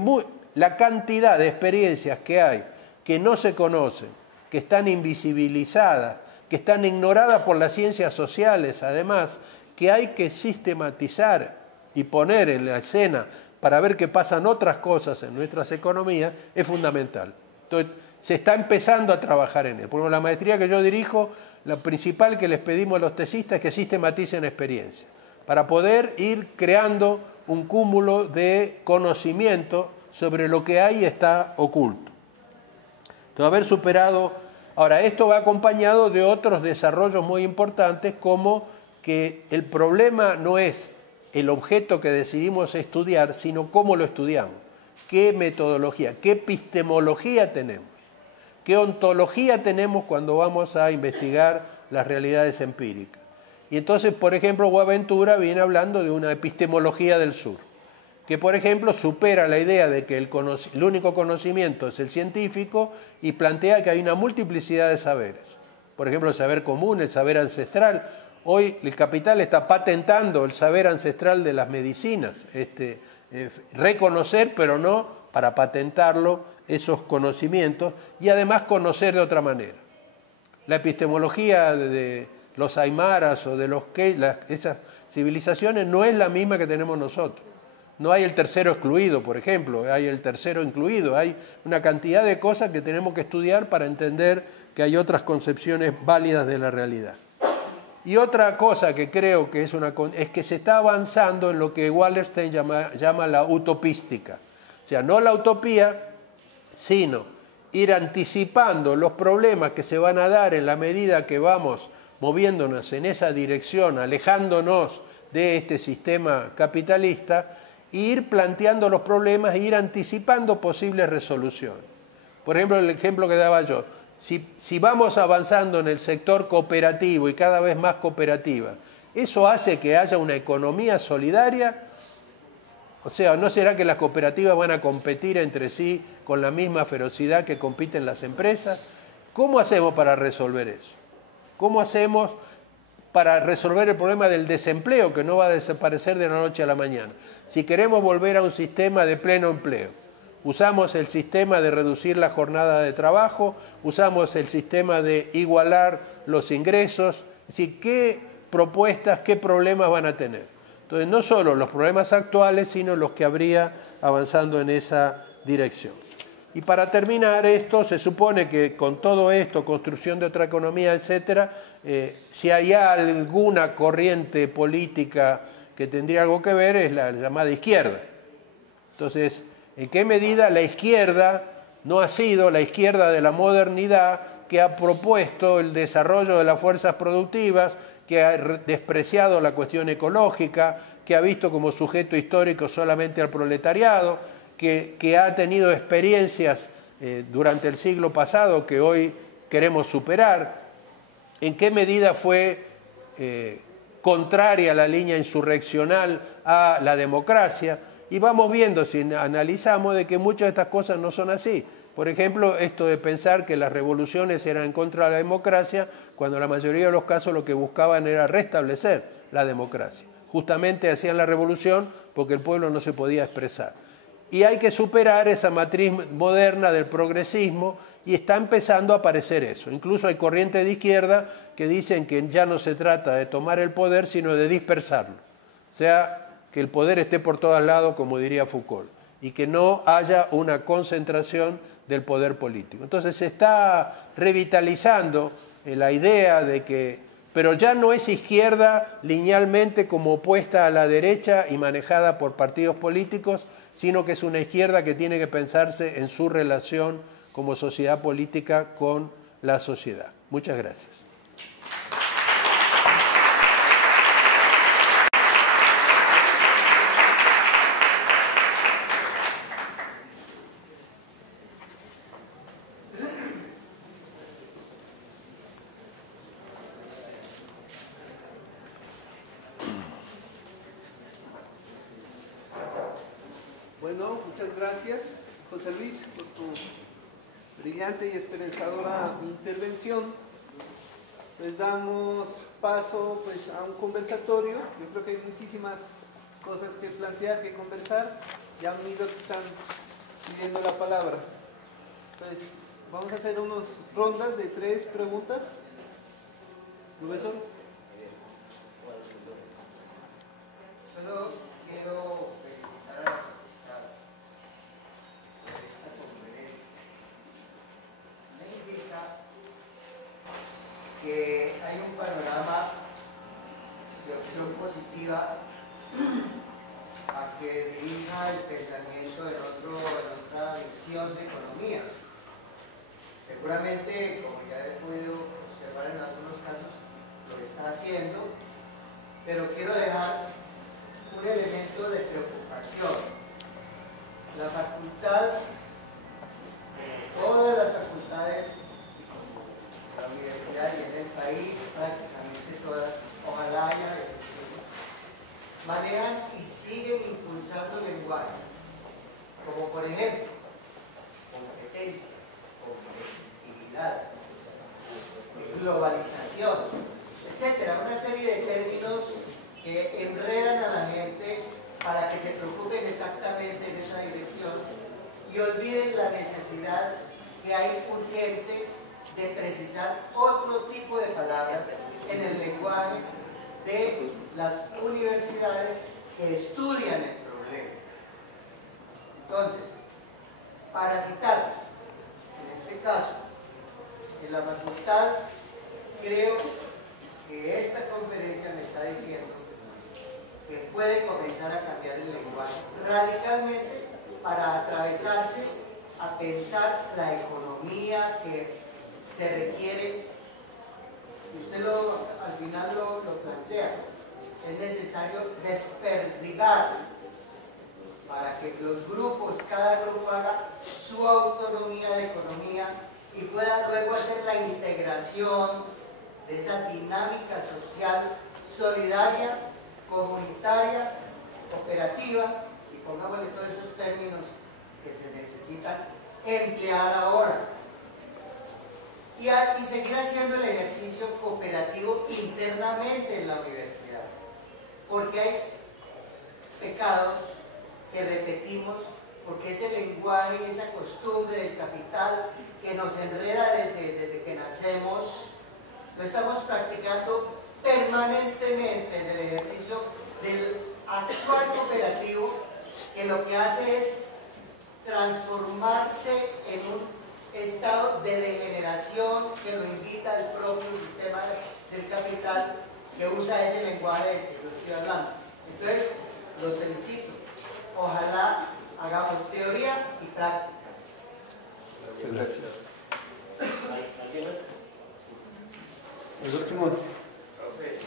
la cantidad de experiencias que hay que no se conocen, que están invisibilizadas, que están ignoradas por las ciencias sociales, además, que hay que sistematizar y poner en la escena para ver que pasan otras cosas en nuestras economías, es fundamental. Entonces, se está empezando a trabajar en él. Por ejemplo, la maestría que yo dirijo, lo principal que les pedimos a los tesistas es que sistematicen experiencias, para poder ir creando un cúmulo de conocimiento sobre lo que hay y está oculto. Entonces, haber superado... Ahora, esto va acompañado de otros desarrollos muy importantes, como que el problema no es el objeto que decidimos estudiar, sino cómo lo estudiamos, qué metodología, qué epistemología tenemos, qué ontología tenemos cuando vamos a investigar las realidades empíricas. Y entonces, por ejemplo, Boaventura viene hablando de una epistemología del sur, que, por ejemplo, supera la idea de que el único conocimiento es el científico y plantea que hay una multiplicidad de saberes. Por ejemplo, el saber común, el saber ancestral. Hoy el capital está patentando el saber ancestral de las medicinas, reconocer, pero no para patentarlo, esos conocimientos, y además conocer de otra manera. La epistemología de los aymaras o de esas civilizaciones no es la misma que tenemos nosotros. No hay el tercero excluido, por ejemplo, hay el tercero incluido, hay una cantidad de cosas que tenemos que estudiar para entender que hay otras concepciones válidas de la realidad. Y otra cosa que creo que es que se está avanzando en lo que Wallerstein llama la utopística. O sea, no la utopía, sino ir anticipando los problemas que se van a dar en la medida que vamos moviéndonos en esa dirección, alejándonos de este sistema capitalista, e ir planteando los problemas e ir anticipando posibles resoluciones. Por ejemplo, el ejemplo que daba yo, si vamos avanzando en el sector cooperativo y cada vez más cooperativa, ¿eso hace que haya una economía solidaria? O sea, ¿no será que las cooperativas van a competir entre sí con la misma ferocidad que compiten las empresas? ¿Cómo hacemos para resolver eso? ¿Cómo hacemos para resolver el problema del desempleo, que no va a desaparecer de la noche a la mañana? Si queremos volver a un sistema de pleno empleo, usamos el sistema de reducir la jornada de trabajo, usamos el sistema de igualar los ingresos. Es decir, ¿qué propuestas, qué problemas van a tener? Entonces, no solo los problemas actuales, sino los que habría avanzando en esa dirección. Y para terminar esto, se supone que con todo esto, construcción de otra economía, etcétera, si hay alguna corriente política que tendría algo que ver, es la llamada izquierda. Entonces, ¿en qué medida la izquierda no ha sido la izquierda de la modernidad que ha propuesto el desarrollo de las fuerzas productivas, que ha despreciado la cuestión ecológica, que ha visto como sujeto histórico solamente al proletariado, que ha tenido experiencias durante el siglo pasado que hoy queremos superar? ¿En qué medida fue contraria a la línea insurreccional a la democracia? Y vamos viendo, si analizamos, de que muchas de estas cosas no son así. Por ejemplo, esto de pensar que las revoluciones eran en contra de la democracia, cuando la mayoría de los casos lo que buscaban era restablecer la democracia. Justamente hacían la revolución porque el pueblo no se podía expresar. Y hay que superar esa matriz moderna del progresismo, y está empezando a aparecer eso. Incluso hay corrientes de izquierda que dicen que ya no se trata de tomar el poder, sino de dispersarlo. O sea, que el poder esté por todos lados, como diría Foucault, y que no haya una concentración del poder político. Entonces se está revitalizando la idea de que, pero ya no es izquierda linealmente como opuesta a la derecha y manejada por partidos políticos, sino que es una izquierda que tiene que pensarse en su relación como sociedad política con la sociedad. Muchas gracias. Bueno, muchas gracias, José Luis, por tu brillante y esperanzadora intervención. Les damos paso a un conversatorio. Yo creo que hay muchísimas cosas que plantear, que conversar. Ya amigos que están pidiendo la palabra. Entonces, vamos a hacer unas rondas de 3 preguntas. ¿Profesor? Solo quiero felicitar esta conferencia. Me indica que hay un panorama de opción positiva a que dirija el pensamiento en otra visión de economía. Seguramente, como ya he podido observar en algunos casos, lo está haciendo, pero quiero dejar un elemento de preocupación. La facultad, todas las facultades de la universidad y en el país, prácticamente todas, ojalá haya excepciones, manejan y siguen impulsando lenguajes, como por ejemplo, competencia, competitividad, globalización, etcétera, una serie de términos que enredan a la gente para que se preocupen exactamente en esa dirección y olviden la necesidad que hay urgente de precisar otro tipo de palabras en el lenguaje de las universidades que estudian el problema. Entonces, para citar, en este caso, en la facultad, creo que esta conferencia me está diciendo que puede comenzar a cambiar el lenguaje radicalmente para atravesarse a pensar la economía que se requiere. Y usted al final lo plantea. Es necesario desperdigar para que los grupos, cada grupo haga su autonomía de economía y pueda luego hacer la integración de esa dinámica social solidaria, comunitaria, operativa, y pongámosle todos esos términos que se necesitan emplear ahora. Y seguir haciendo el ejercicio cooperativo internamente en la universidad, porque hay pecados que repetimos, porque ese lenguaje, esa costumbre del capital que nos enreda desde que nacemos, lo estamos practicando permanentemente en el ejercicio del actual cooperativo, que lo que hace es transformarse en un estado de degeneración que lo invita el propio sistema del capital, que usa ese lenguaje del que yo estoy hablando. Entonces, los felicito. Ojalá hagamos teoría y práctica. Gracias. El próximo. Profe,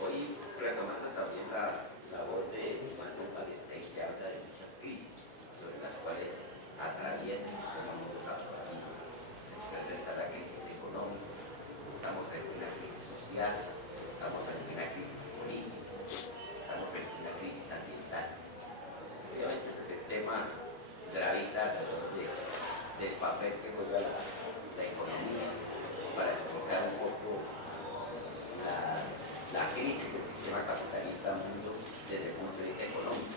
hoy retomando también la labor de Manuel Balesté, que habla de muchas crisis sobre las cuales atraviesa el mundo capitalista. Pues está la crisis económica, estamos frente a una crisis social, estamos frente a una crisis política, estamos frente a una crisis ambiental. Obviamente pues el tema gravita alrededor del papel que juega la economía para explicar un poco la crisis del sistema capitalista al mundo desde el punto de vista económico.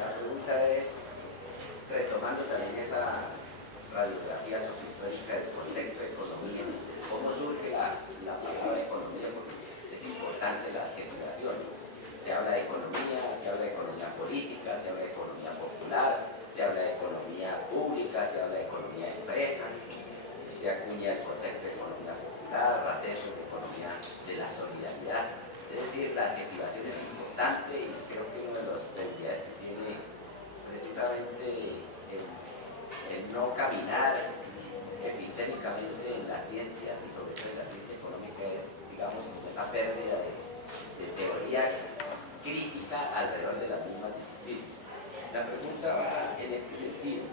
La pregunta es, retomando también esa radiografía sociohistórica del concepto de economía, ¿cómo surge la palabra economía? Porque es importante la adjetivación. Se habla de economía, se habla de economía política, se habla de economía popular, se habla de economía pública, se habla de economía de empresa, se acuña el concepto de economía popular, Raceto de economía de la solidaridad. Es decir, la adjetivación es importante y creo que una de las debilidades que tiene precisamente el no caminar epistémicamente en la ciencia y sobre todo en la ciencia económica es, digamos, esa pérdida de teoría crítica alrededor de las mismas disciplinas. La pregunta va en este sentido.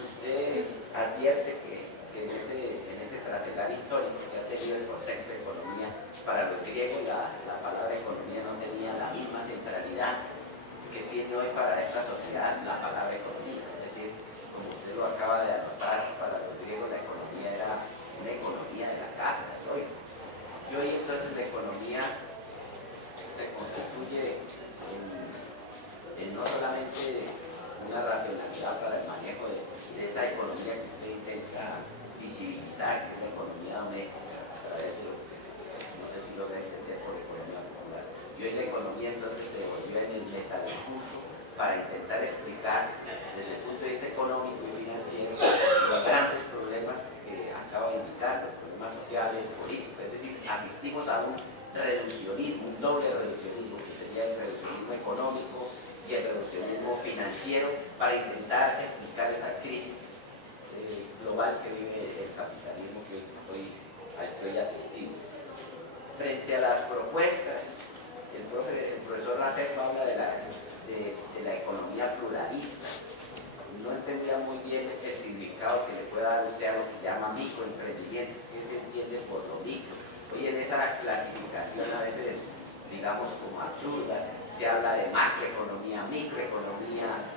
Usted advierte que en ese trasegar histórico que ha tenido el concepto de economía, para los griegos la palabra economía no tenía la misma centralidad que tiene hoy para esta sociedad la palabra economía. Es decir, como usted lo acaba de anotar, para los griegos la economía era una economía de la casa, de hoy. Y hoy entonces la economía se constituye en no solamente una racionalidad para el manejo de esa economía que usted intenta visibilizar, que es la economía doméstica, a través de lo que no sé si logra entender por economía popular. Y hoy la economía entonces se volvió en el metadiscurso para intentar explicar desde el punto de vista económico y financiero los grandes problemas que acabo de indicar, los problemas sociales, políticos. Es decir, asistimos a un reduccionismo, un doble reduccionismo, que sería el reduccionismo económico y el reduccionismo financiero, para intentar explicar esa crisis global que vive el capitalismo al que hoy asistimos. Frente a las propuestas, el profesor Raceto habla de la economía pluralista. No entendía muy bien el significado que le pueda dar usted a lo que llama microemprendimientos, que se entiende por lo micro. Hoy en esa clasificación a veces, digamos, como absurda, se habla de macroeconomía, microeconomía,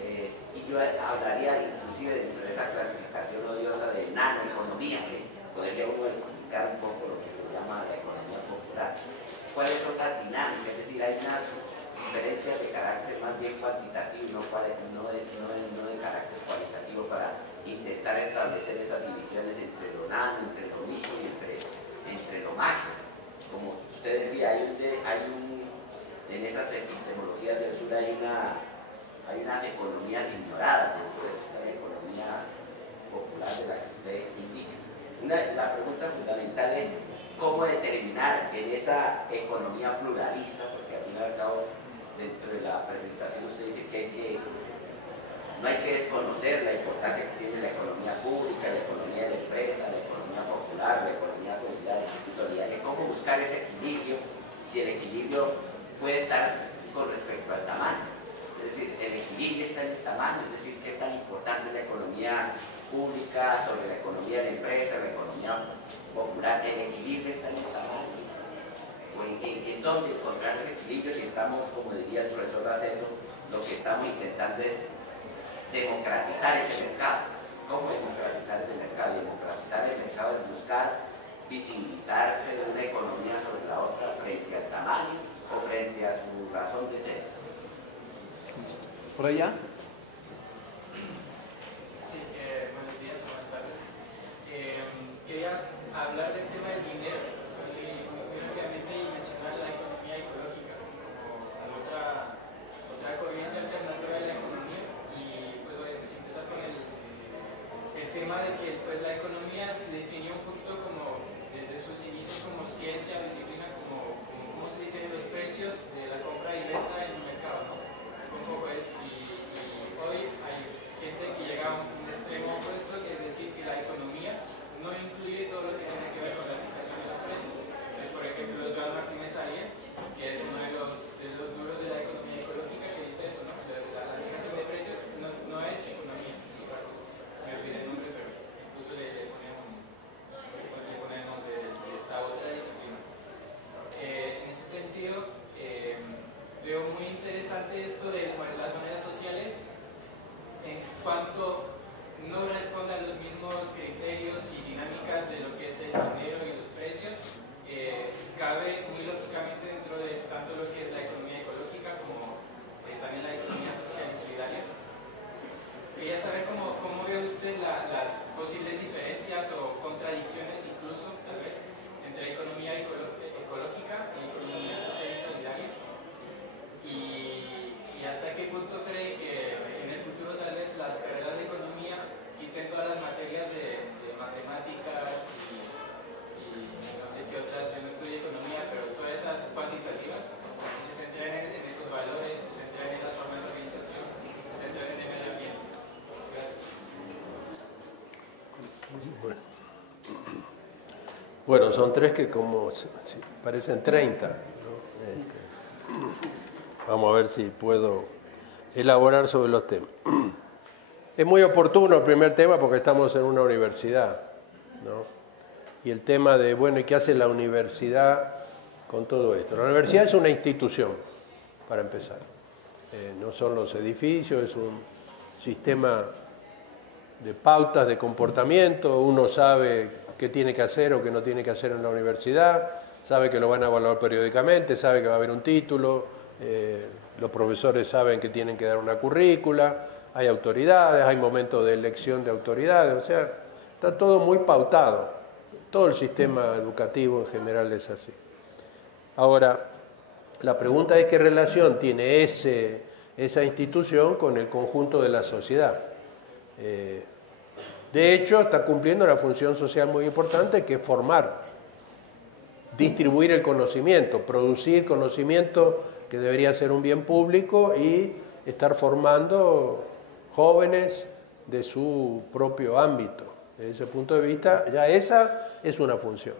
y yo hablaría inclusive de esa clasificación odiosa de nanoeconomía, que podría uno explicar un poco lo que se llama la economía popular. ¿Cuáles son las dinámicas? Es decir, hay unas diferencias de carácter más bien cuantitativo, no de carácter cualitativo, para intentar establecer esas divisiones entre lo nano, entre lo micro y entre lo macro. Como usted decía, en esas epistemologías del sur hay unas economías ignoradas, por eso está la economía popular de la que usted indica. La pregunta fundamental es cómo determinar en esa economía pluralista, porque al fin y al cabo dentro de la presentación usted dice que no hay que desconocer la importancia que tiene la economía pública, la economía de empresa, la economía popular, la economía solidaria. ¿Cómo buscar ese equilibrio? Si el equilibrio puede estar con respecto al tamaño. Es decir, el equilibrio está en el tamaño, es decir, qué tan importante es la economía pública sobre la economía de la empresa, la economía popular. El equilibrio está en el tamaño. O en dónde encontrar ese equilibrio si estamos, como diría el profesor Racendo, lo que estamos intentando es democratizar ese mercado. ¿Cómo democratizar ese mercado? Democratizar el mercado es buscar visibilizarse de una economía sobre la otra frente al tamaño o frente a su razón de ser. ¿Por allá? Sí, buenos días, buenas tardes. Quería hablar del tema del dinero, muy rápidamente, y mencionar la economía ecológica como otra corriente alternativa de la economía. Y pues voy a empezar con el tema de que pues, la economía se definió un poquito como, desde sus inicios, como ciencia, disciplina, como cómo se definen los precios de la compra y venta en el mercado, ¿no? Un poco eso. Y hoy hay gente que llega a un extremo opuesto, que es decir, que la economía no incluye todo lo que tiene que ver con la fijación de los precios. Entonces, por ejemplo, Joan Martínez Arias, que es uno de los duros de la economía ecológica, que dice eso, ¿no? La fijación de precios no es economía, es otra cosa. Me olvidé el nombre, pero incluso le pone el nombre de esta otra disciplina. En ese sentido, veo muy interesante esto de las monedas sociales en cuanto no responde a los mismos criterios y dinámicas de lo que es el dinero y los precios. Cabe muy lógicamente dentro de tanto lo que es la economía ecológica como también la economía social y solidaria. Quería saber cómo ve usted las posibles diferencias o contradicciones incluso, tal vez, entre economía ecológica y economía social y solidaria. Y hasta qué punto cree que en el futuro tal vez las carreras de economía quiten todas las materias de matemáticas y no sé qué otras, yo no estudio economía, pero todas esas cuantitativas, y se centren en esos valores, se centren en las formas de organización, se centren en el medio ambiente. Gracias. Bueno, son tres que como parecen 30, ¿no? Vamos a ver si puedo elaborar sobre los temas. Es muy oportuno el primer tema porque estamos en una universidad, ¿no? Y el tema de, bueno, ¿y qué hace la universidad con todo esto? La universidad es una institución, para empezar. No son los edificios, es un sistema de pautas de comportamiento. Uno sabe qué tiene que hacer o qué no tiene que hacer en la universidad, sabe que lo van a evaluar periódicamente, sabe que va a haber un título. Los profesores saben que tienen que dar una currícula, hay autoridades, hay momentos de elección de autoridades, o sea, está todo muy pautado. Todo el sistema educativo en general es así. Ahora, la pregunta es qué relación tiene esa institución con el conjunto de la sociedad. De hecho, está cumpliendo una función social muy importante, que es formar, distribuir el conocimiento, producir conocimiento que debería ser un bien público y estar formando jóvenes de su propio ámbito. Desde ese punto de vista, ya esa es una función.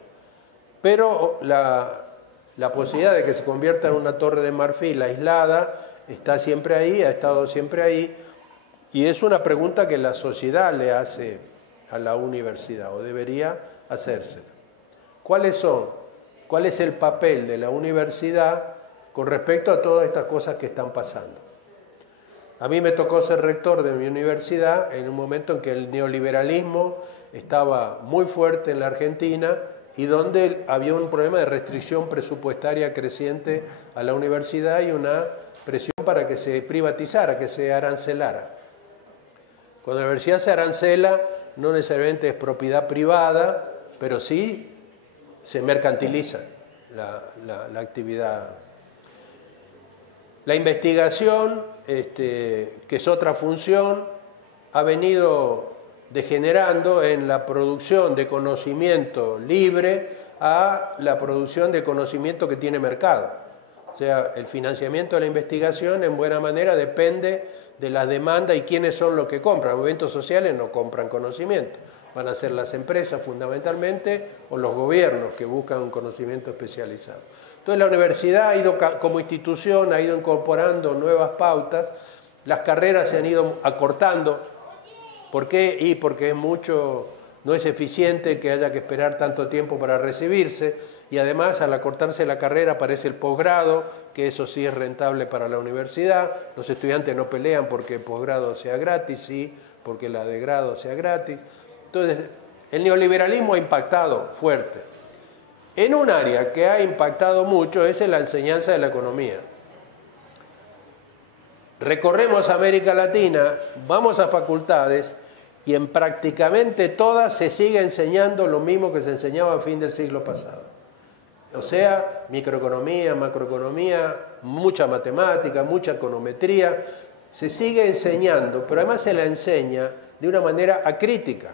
Pero la posibilidad de que se convierta en una torre de marfil aislada está siempre ahí, ha estado siempre ahí, y es una pregunta que la sociedad le hace a la universidad, o debería hacerse. ¿Cuál es el papel de la universidad con respecto a todas estas cosas que están pasando? A mí me tocó ser rector de mi universidad en un momento en que el neoliberalismo estaba muy fuerte en la Argentina y donde había un problema de restricción presupuestaria creciente a la universidad y una presión para que se privatizara, que se arancelara. Cuando la universidad se arancela, no necesariamente es propiedad privada, pero sí se mercantiliza la actividad. La investigación, que es otra función, ha venido degenerando en la producción de conocimiento libre a la producción de conocimiento que tiene mercado. O sea, el financiamiento de la investigación en buena manera depende de la demanda y quiénes son los que compran. Los movimientos sociales no compran conocimiento, van a ser las empresas fundamentalmente o los gobiernos que buscan un conocimiento especializado. Entonces la universidad ha ido, como institución, ha ido incorporando nuevas pautas, las carreras se han ido acortando. ¿Por qué? Y porque no es eficiente que haya que esperar tanto tiempo para recibirse, y además al acortarse la carrera aparece el posgrado, que eso sí es rentable para la universidad. Los estudiantes no pelean porque el posgrado sea gratis, sí, porque la de grado sea gratis. Entonces, el neoliberalismo ha impactado fuerte. En un área que ha impactado mucho es en la enseñanza de la economía. Recorremos América Latina, vamos a facultades y en prácticamente todas se sigue enseñando lo mismo que se enseñaba a fin del siglo pasado. O sea, microeconomía, macroeconomía, mucha matemática, mucha econometría, se sigue enseñando, pero además se la enseña de una manera acrítica,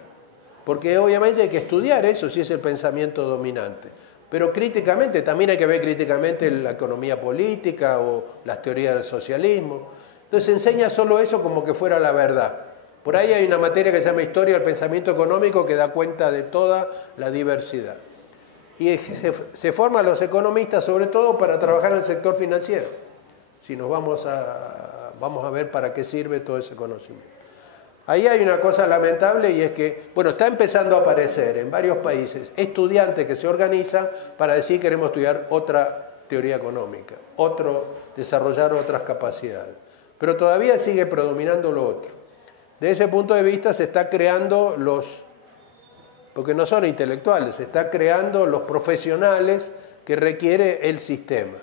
porque obviamente hay que estudiar eso si es el pensamiento dominante. Pero críticamente, también hay que ver críticamente la economía política o las teorías del socialismo. Entonces se enseña solo eso como que fuera la verdad. Por ahí hay una materia que se llama Historia del Pensamiento Económico que da cuenta de toda la diversidad. Y se forman los economistas sobre todo para trabajar en el sector financiero. Si nos vamos a ver para qué sirve todo ese conocimiento. Ahí hay una cosa lamentable y es que, bueno, está empezando a aparecer en varios países estudiantes que se organizan para decir queremos estudiar otra teoría económica, desarrollar otras capacidades. Pero todavía sigue predominando lo otro. De ese punto de vista se está creando porque no son intelectuales, se está creando los profesionales que requiere el sistema.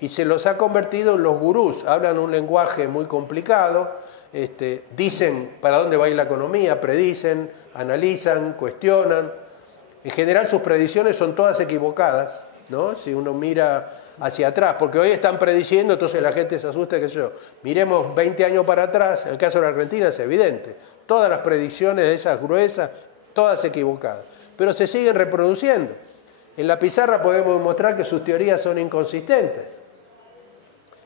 Y se los ha convertido en los gurús, hablan un lenguaje muy complicado, dicen para dónde va a ir la economía, predicen, analizan, cuestionan. En general sus predicciones son todas equivocadas, ¿no? Si uno mira hacia atrás, porque hoy están prediciendo, entonces la gente se asusta, qué sé yo. Miremos 20 años para atrás, en el caso de la Argentina es evidente, todas las predicciones de esas gruesas, todas equivocadas, pero se siguen reproduciendo. En la pizarra podemos mostrar que sus teorías son inconsistentes,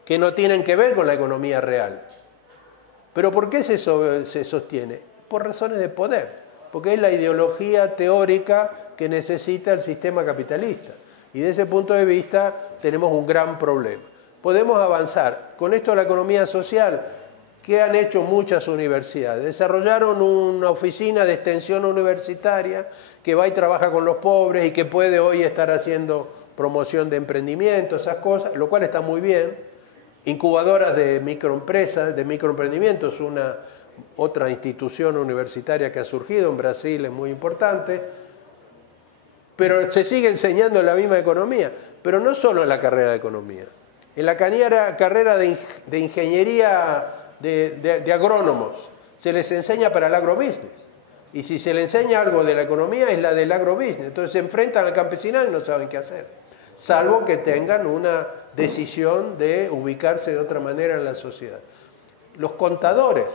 que no tienen que ver con la economía real. ¿Pero por qué se sostiene? Por razones de poder, porque es la ideología teórica que necesita el sistema capitalista. Y de ese punto de vista tenemos un gran problema. Podemos avanzar. Con esto de la economía social, ¿qué han hecho muchas universidades? Desarrollaron una oficina de extensión universitaria que va y trabaja con los pobres y que puede hoy estar haciendo promoción de emprendimiento, esas cosas, lo cual está muy bien. Incubadoras de microempresas, de microemprendimiento, es otra institución universitaria que ha surgido en Brasil, es muy importante, pero se sigue enseñando la misma economía, pero no solo en la carrera de economía, en la carrera de ingeniería de agrónomos, se les enseña para el agrobusiness, y si se le enseña algo de la economía es la del agrobusiness, entonces se enfrentan al campesinado y no saben qué hacer, salvo que tengan una decisión de ubicarse de otra manera en la sociedad. Los contadores,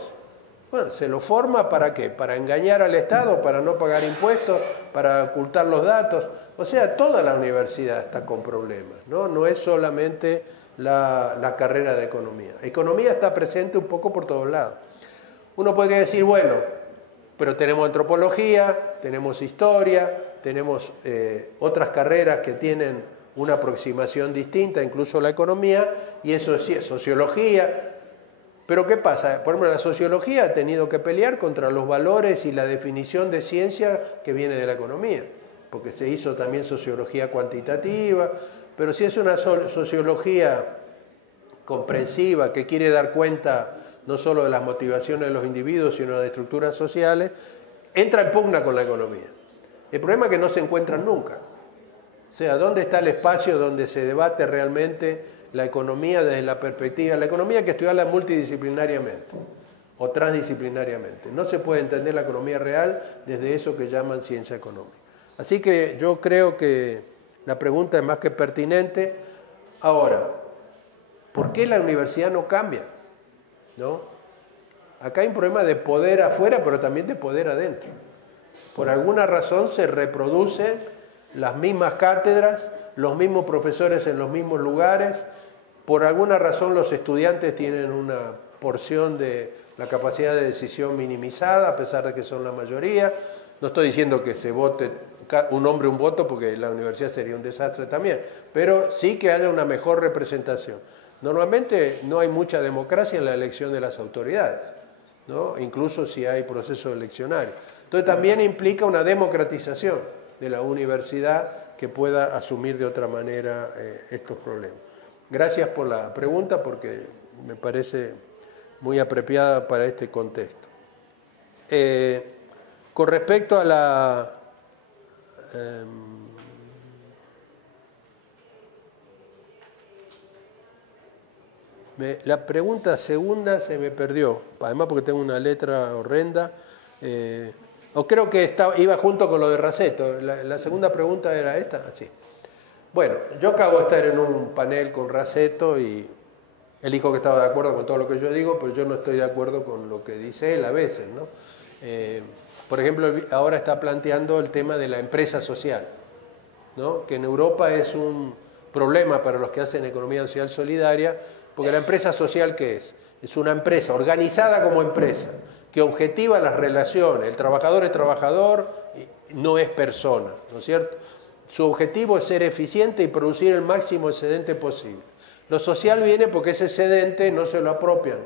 bueno, se los forma ¿para qué? Para engañar al Estado, para no pagar impuestos, para ocultar los datos. O sea, toda la universidad está con problemas, ¿no? No es solamente la carrera de economía. Economía está presente un poco por todos lados. Uno podría decir, bueno, pero tenemos antropología, tenemos historia, tenemos otras carreras que tienen una aproximación distinta, incluso la economía, y eso sí es sociología. Pero ¿qué pasa? Por ejemplo, la sociología ha tenido que pelear contra los valores y la definición de ciencia que viene de la economía, porque se hizo también sociología cuantitativa, pero si es una sociología comprensiva que quiere dar cuenta no solo de las motivaciones de los individuos, sino de estructuras sociales, entra en pugna con la economía. El problema es que no se encuentran nunca. O sea, ¿dónde está el espacio donde se debate realmente la economía desde la perspectiva? La economía hay que estudiarla multidisciplinariamente o transdisciplinariamente. No se puede entender la economía real desde eso que llaman ciencia económica. Así que yo creo que la pregunta es más que pertinente. Ahora, ¿por qué la universidad no cambia? ¿No? Acá hay un problema de poder afuera, pero también de poder adentro. Por alguna razón se reproducen las mismas cátedras, los mismos profesores en los mismos lugares. Por alguna razón los estudiantes tienen una porción de la capacidad de decisión minimizada, a pesar de que son la mayoría. No estoy diciendo que se vote un hombre un voto, porque la universidad sería un desastre también, pero sí que haya una mejor representación. Normalmente no hay mucha democracia en la elección de las autoridades, ¿no? Incluso si hay proceso eleccionario. Entonces también implica una democratización de la universidad que pueda asumir de otra manera estos problemas. Gracias por la pregunta, porque me parece muy apropiada para este contexto. Con respecto a la... la pregunta segunda se me perdió, además porque tengo una letra horrenda. O creo que iba junto con lo de Raceto. La segunda pregunta era esta, sí. Bueno, yo acabo de estar en un panel con Raceto y él dijo que estaba de acuerdo con todo lo que yo digo, pero yo no estoy de acuerdo con lo que dice él a veces, ¿no? Por ejemplo, ahora está planteando el tema de la empresa social, ¿no? Que en Europa es un problema para los que hacen economía social solidaria, porque la empresa social, ¿qué es? Es una empresa organizada como empresa, que objetiva las relaciones. El trabajador es trabajador, no es persona, ¿no es cierto? Su objetivo es ser eficiente y producir el máximo excedente posible. Lo social viene porque ese excedente no se lo apropian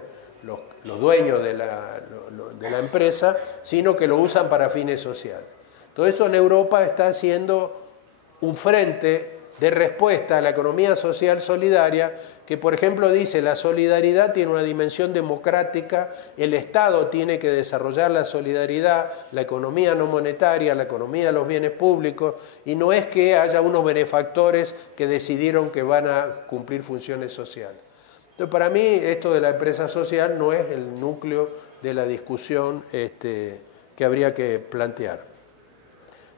los dueños de la empresa, sino que lo usan para fines sociales. Todo esto en Europa está haciendo un frente de respuesta a la economía social solidaria que, por ejemplo, dice la solidaridad tiene una dimensión democrática, el Estado tiene que desarrollar la solidaridad, la economía no monetaria, la economía de los bienes públicos, y no es que haya unos benefactores que decidieron que van a cumplir funciones sociales. Entonces, para mí, esto de la empresa social no es el núcleo de la discusión que habría que plantear.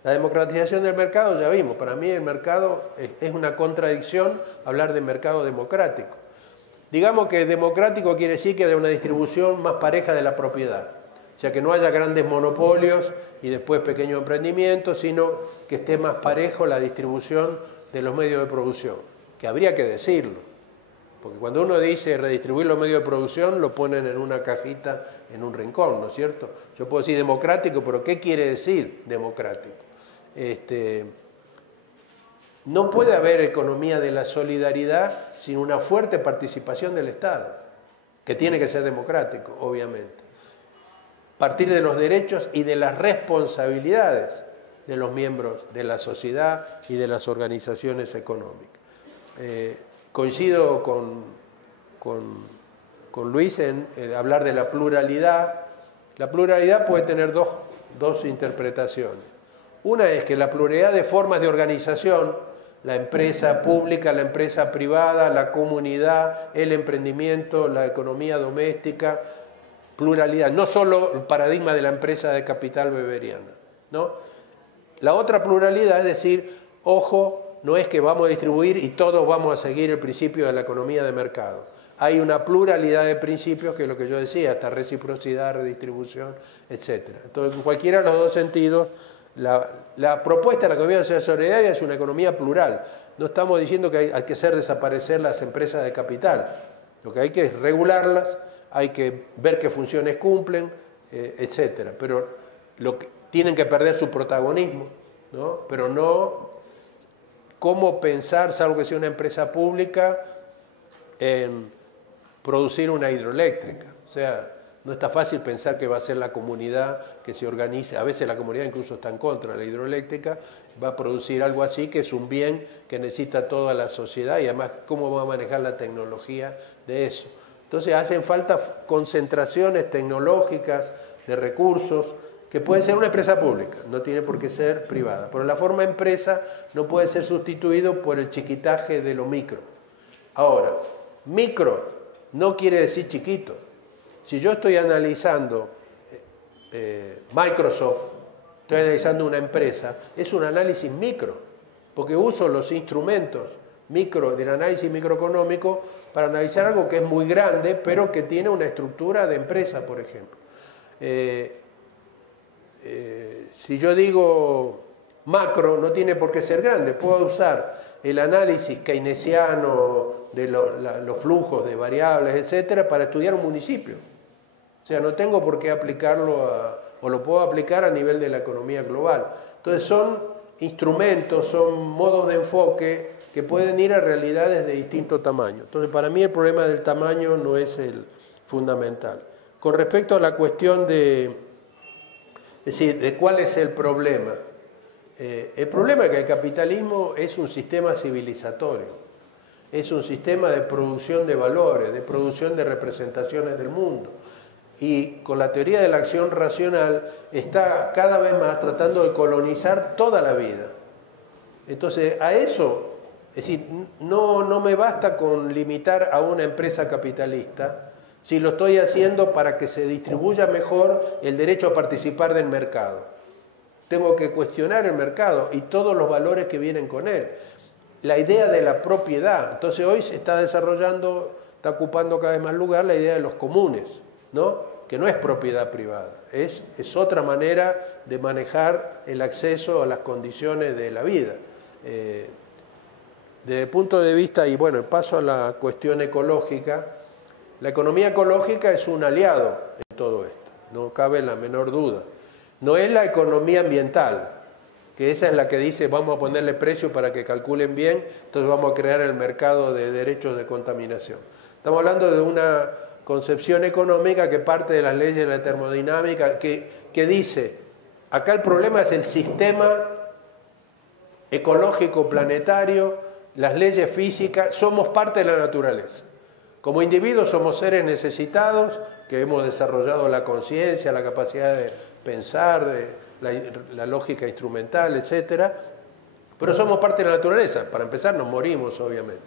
La democratización del mercado, ya vimos, para mí el mercado es una contradicción hablar de mercado democrático. Digamos que democrático quiere decir que haya una distribución más pareja de la propiedad, o sea, que no haya grandes monopolios y después pequeños emprendimientos, sino que esté más parejo la distribución de los medios de producción, que habría que decirlo, porque cuando uno dice redistribuir los medios de producción, lo ponen en una cajita, en un rincón, ¿no es cierto? Yo puedo decir democrático, pero ¿qué quiere decir democrático? No puede haber economía de la solidaridad sin una fuerte participación del Estado, que tiene que ser democrático, obviamente. Partir de los derechos y de las responsabilidades de los miembros de la sociedad y de las organizaciones económicas. Coincido con Luis en hablar de la pluralidad. La pluralidad puede tener dos interpretaciones. Una es que la pluralidad de formas de organización, la empresa pública, la empresa privada, la comunidad, el emprendimiento, la economía doméstica, pluralidad, no solo el paradigma de la empresa de capital weberiana, ¿no? La otra pluralidad es decir, ojo, no es que vamos a distribuir y todos vamos a seguir el principio de la economía de mercado. Hay una pluralidad de principios que es lo que yo decía, hasta reciprocidad, redistribución, etc. Entonces, en cualquiera de los dos sentidos, la propuesta de la economía social solidaria es una economía plural. No estamos diciendo que hay que hacer desaparecer las empresas de capital. Lo que hay que es regularlas, hay que ver qué funciones cumplen, etc. Pero tienen que perder su protagonismo, ¿no? Pero no cómo pensar, salvo que sea una empresa pública, en producir una hidroeléctrica. O sea, no está fácil pensar que va a ser la comunidad que se organice, a veces la comunidad incluso está en contra de la hidroeléctrica, va a producir algo así que es un bien que necesita toda la sociedad y además cómo va a manejar la tecnología de eso. Entonces hacen falta concentraciones tecnológicas de recursos que puede ser una empresa pública, no tiene por qué ser privada, pero la forma empresa no puede ser sustituido por el chiquitaje de lo micro. Ahora, micro no quiere decir chiquito. Si yo estoy analizando Microsoft, estoy analizando una empresa, es un análisis micro, porque uso los instrumentos micro del análisis microeconómico para analizar algo que es muy grande, pero que tiene una estructura de empresa, por ejemplo. Si yo digo macro, no tiene por qué ser grande, puedo usar el análisis keynesiano de los flujos de variables, etcétera, para estudiar un municipio. O sea, no tengo por qué aplicarlo o lo puedo aplicar a nivel de la economía global. Entonces son instrumentos, son modos de enfoque que pueden ir a realidades de distinto tamaño. Entonces, para mí el problema del tamaño no es el fundamental. Con respecto a la cuestión es decir, de cuál es el problema. El problema es que el capitalismo es un sistema civilizatorio, es un sistema de producción de valores, de producción de representaciones del mundo. Y con la teoría de la acción racional está cada vez más tratando de colonizar toda la vida. Entonces, a eso, es decir, no me basta con limitar a una empresa capitalista si lo estoy haciendo para que se distribuya mejor el derecho a participar del mercado. Tengo que cuestionar el mercado y todos los valores que vienen con él. La idea de la propiedad. Entonces hoy se está desarrollando, está ocupando cada vez más lugar la idea de los comunes, ¿no? Que no es propiedad privada, es otra manera de manejar el acceso a las condiciones de la vida. Desde el punto de vista, y bueno, paso a la cuestión ecológica, la economía ecológica es un aliado en todo esto, no cabe la menor duda. No es la economía ambiental, que esa es la que dice vamos a ponerle precio para que calculen bien, entonces vamos a crear el mercado de derechos de contaminación. Estamos hablando de una concepción económica que parte de las leyes de la termodinámica, que dice, acá el problema es el sistema ecológico planetario, las leyes físicas, somos parte de la naturaleza. Como individuos somos seres necesitados, que hemos desarrollado la conciencia, la capacidad de pensar, la lógica instrumental, etc. Pero somos parte de la naturaleza. Para empezar, nos morimos, obviamente.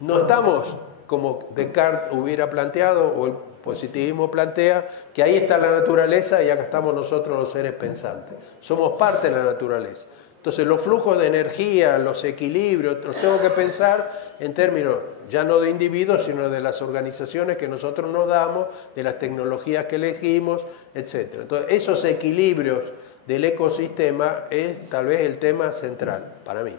No estamos, como Descartes hubiera planteado, o el positivismo plantea, que ahí está la naturaleza y acá estamos nosotros los seres pensantes. Somos parte de la naturaleza. Entonces los flujos de energía, los equilibrios, los tengo que pensar en términos ya no de individuos, sino de las organizaciones que nosotros nos damos, de las tecnologías que elegimos, etc. Entonces esos equilibrios del ecosistema es tal vez el tema central para mí.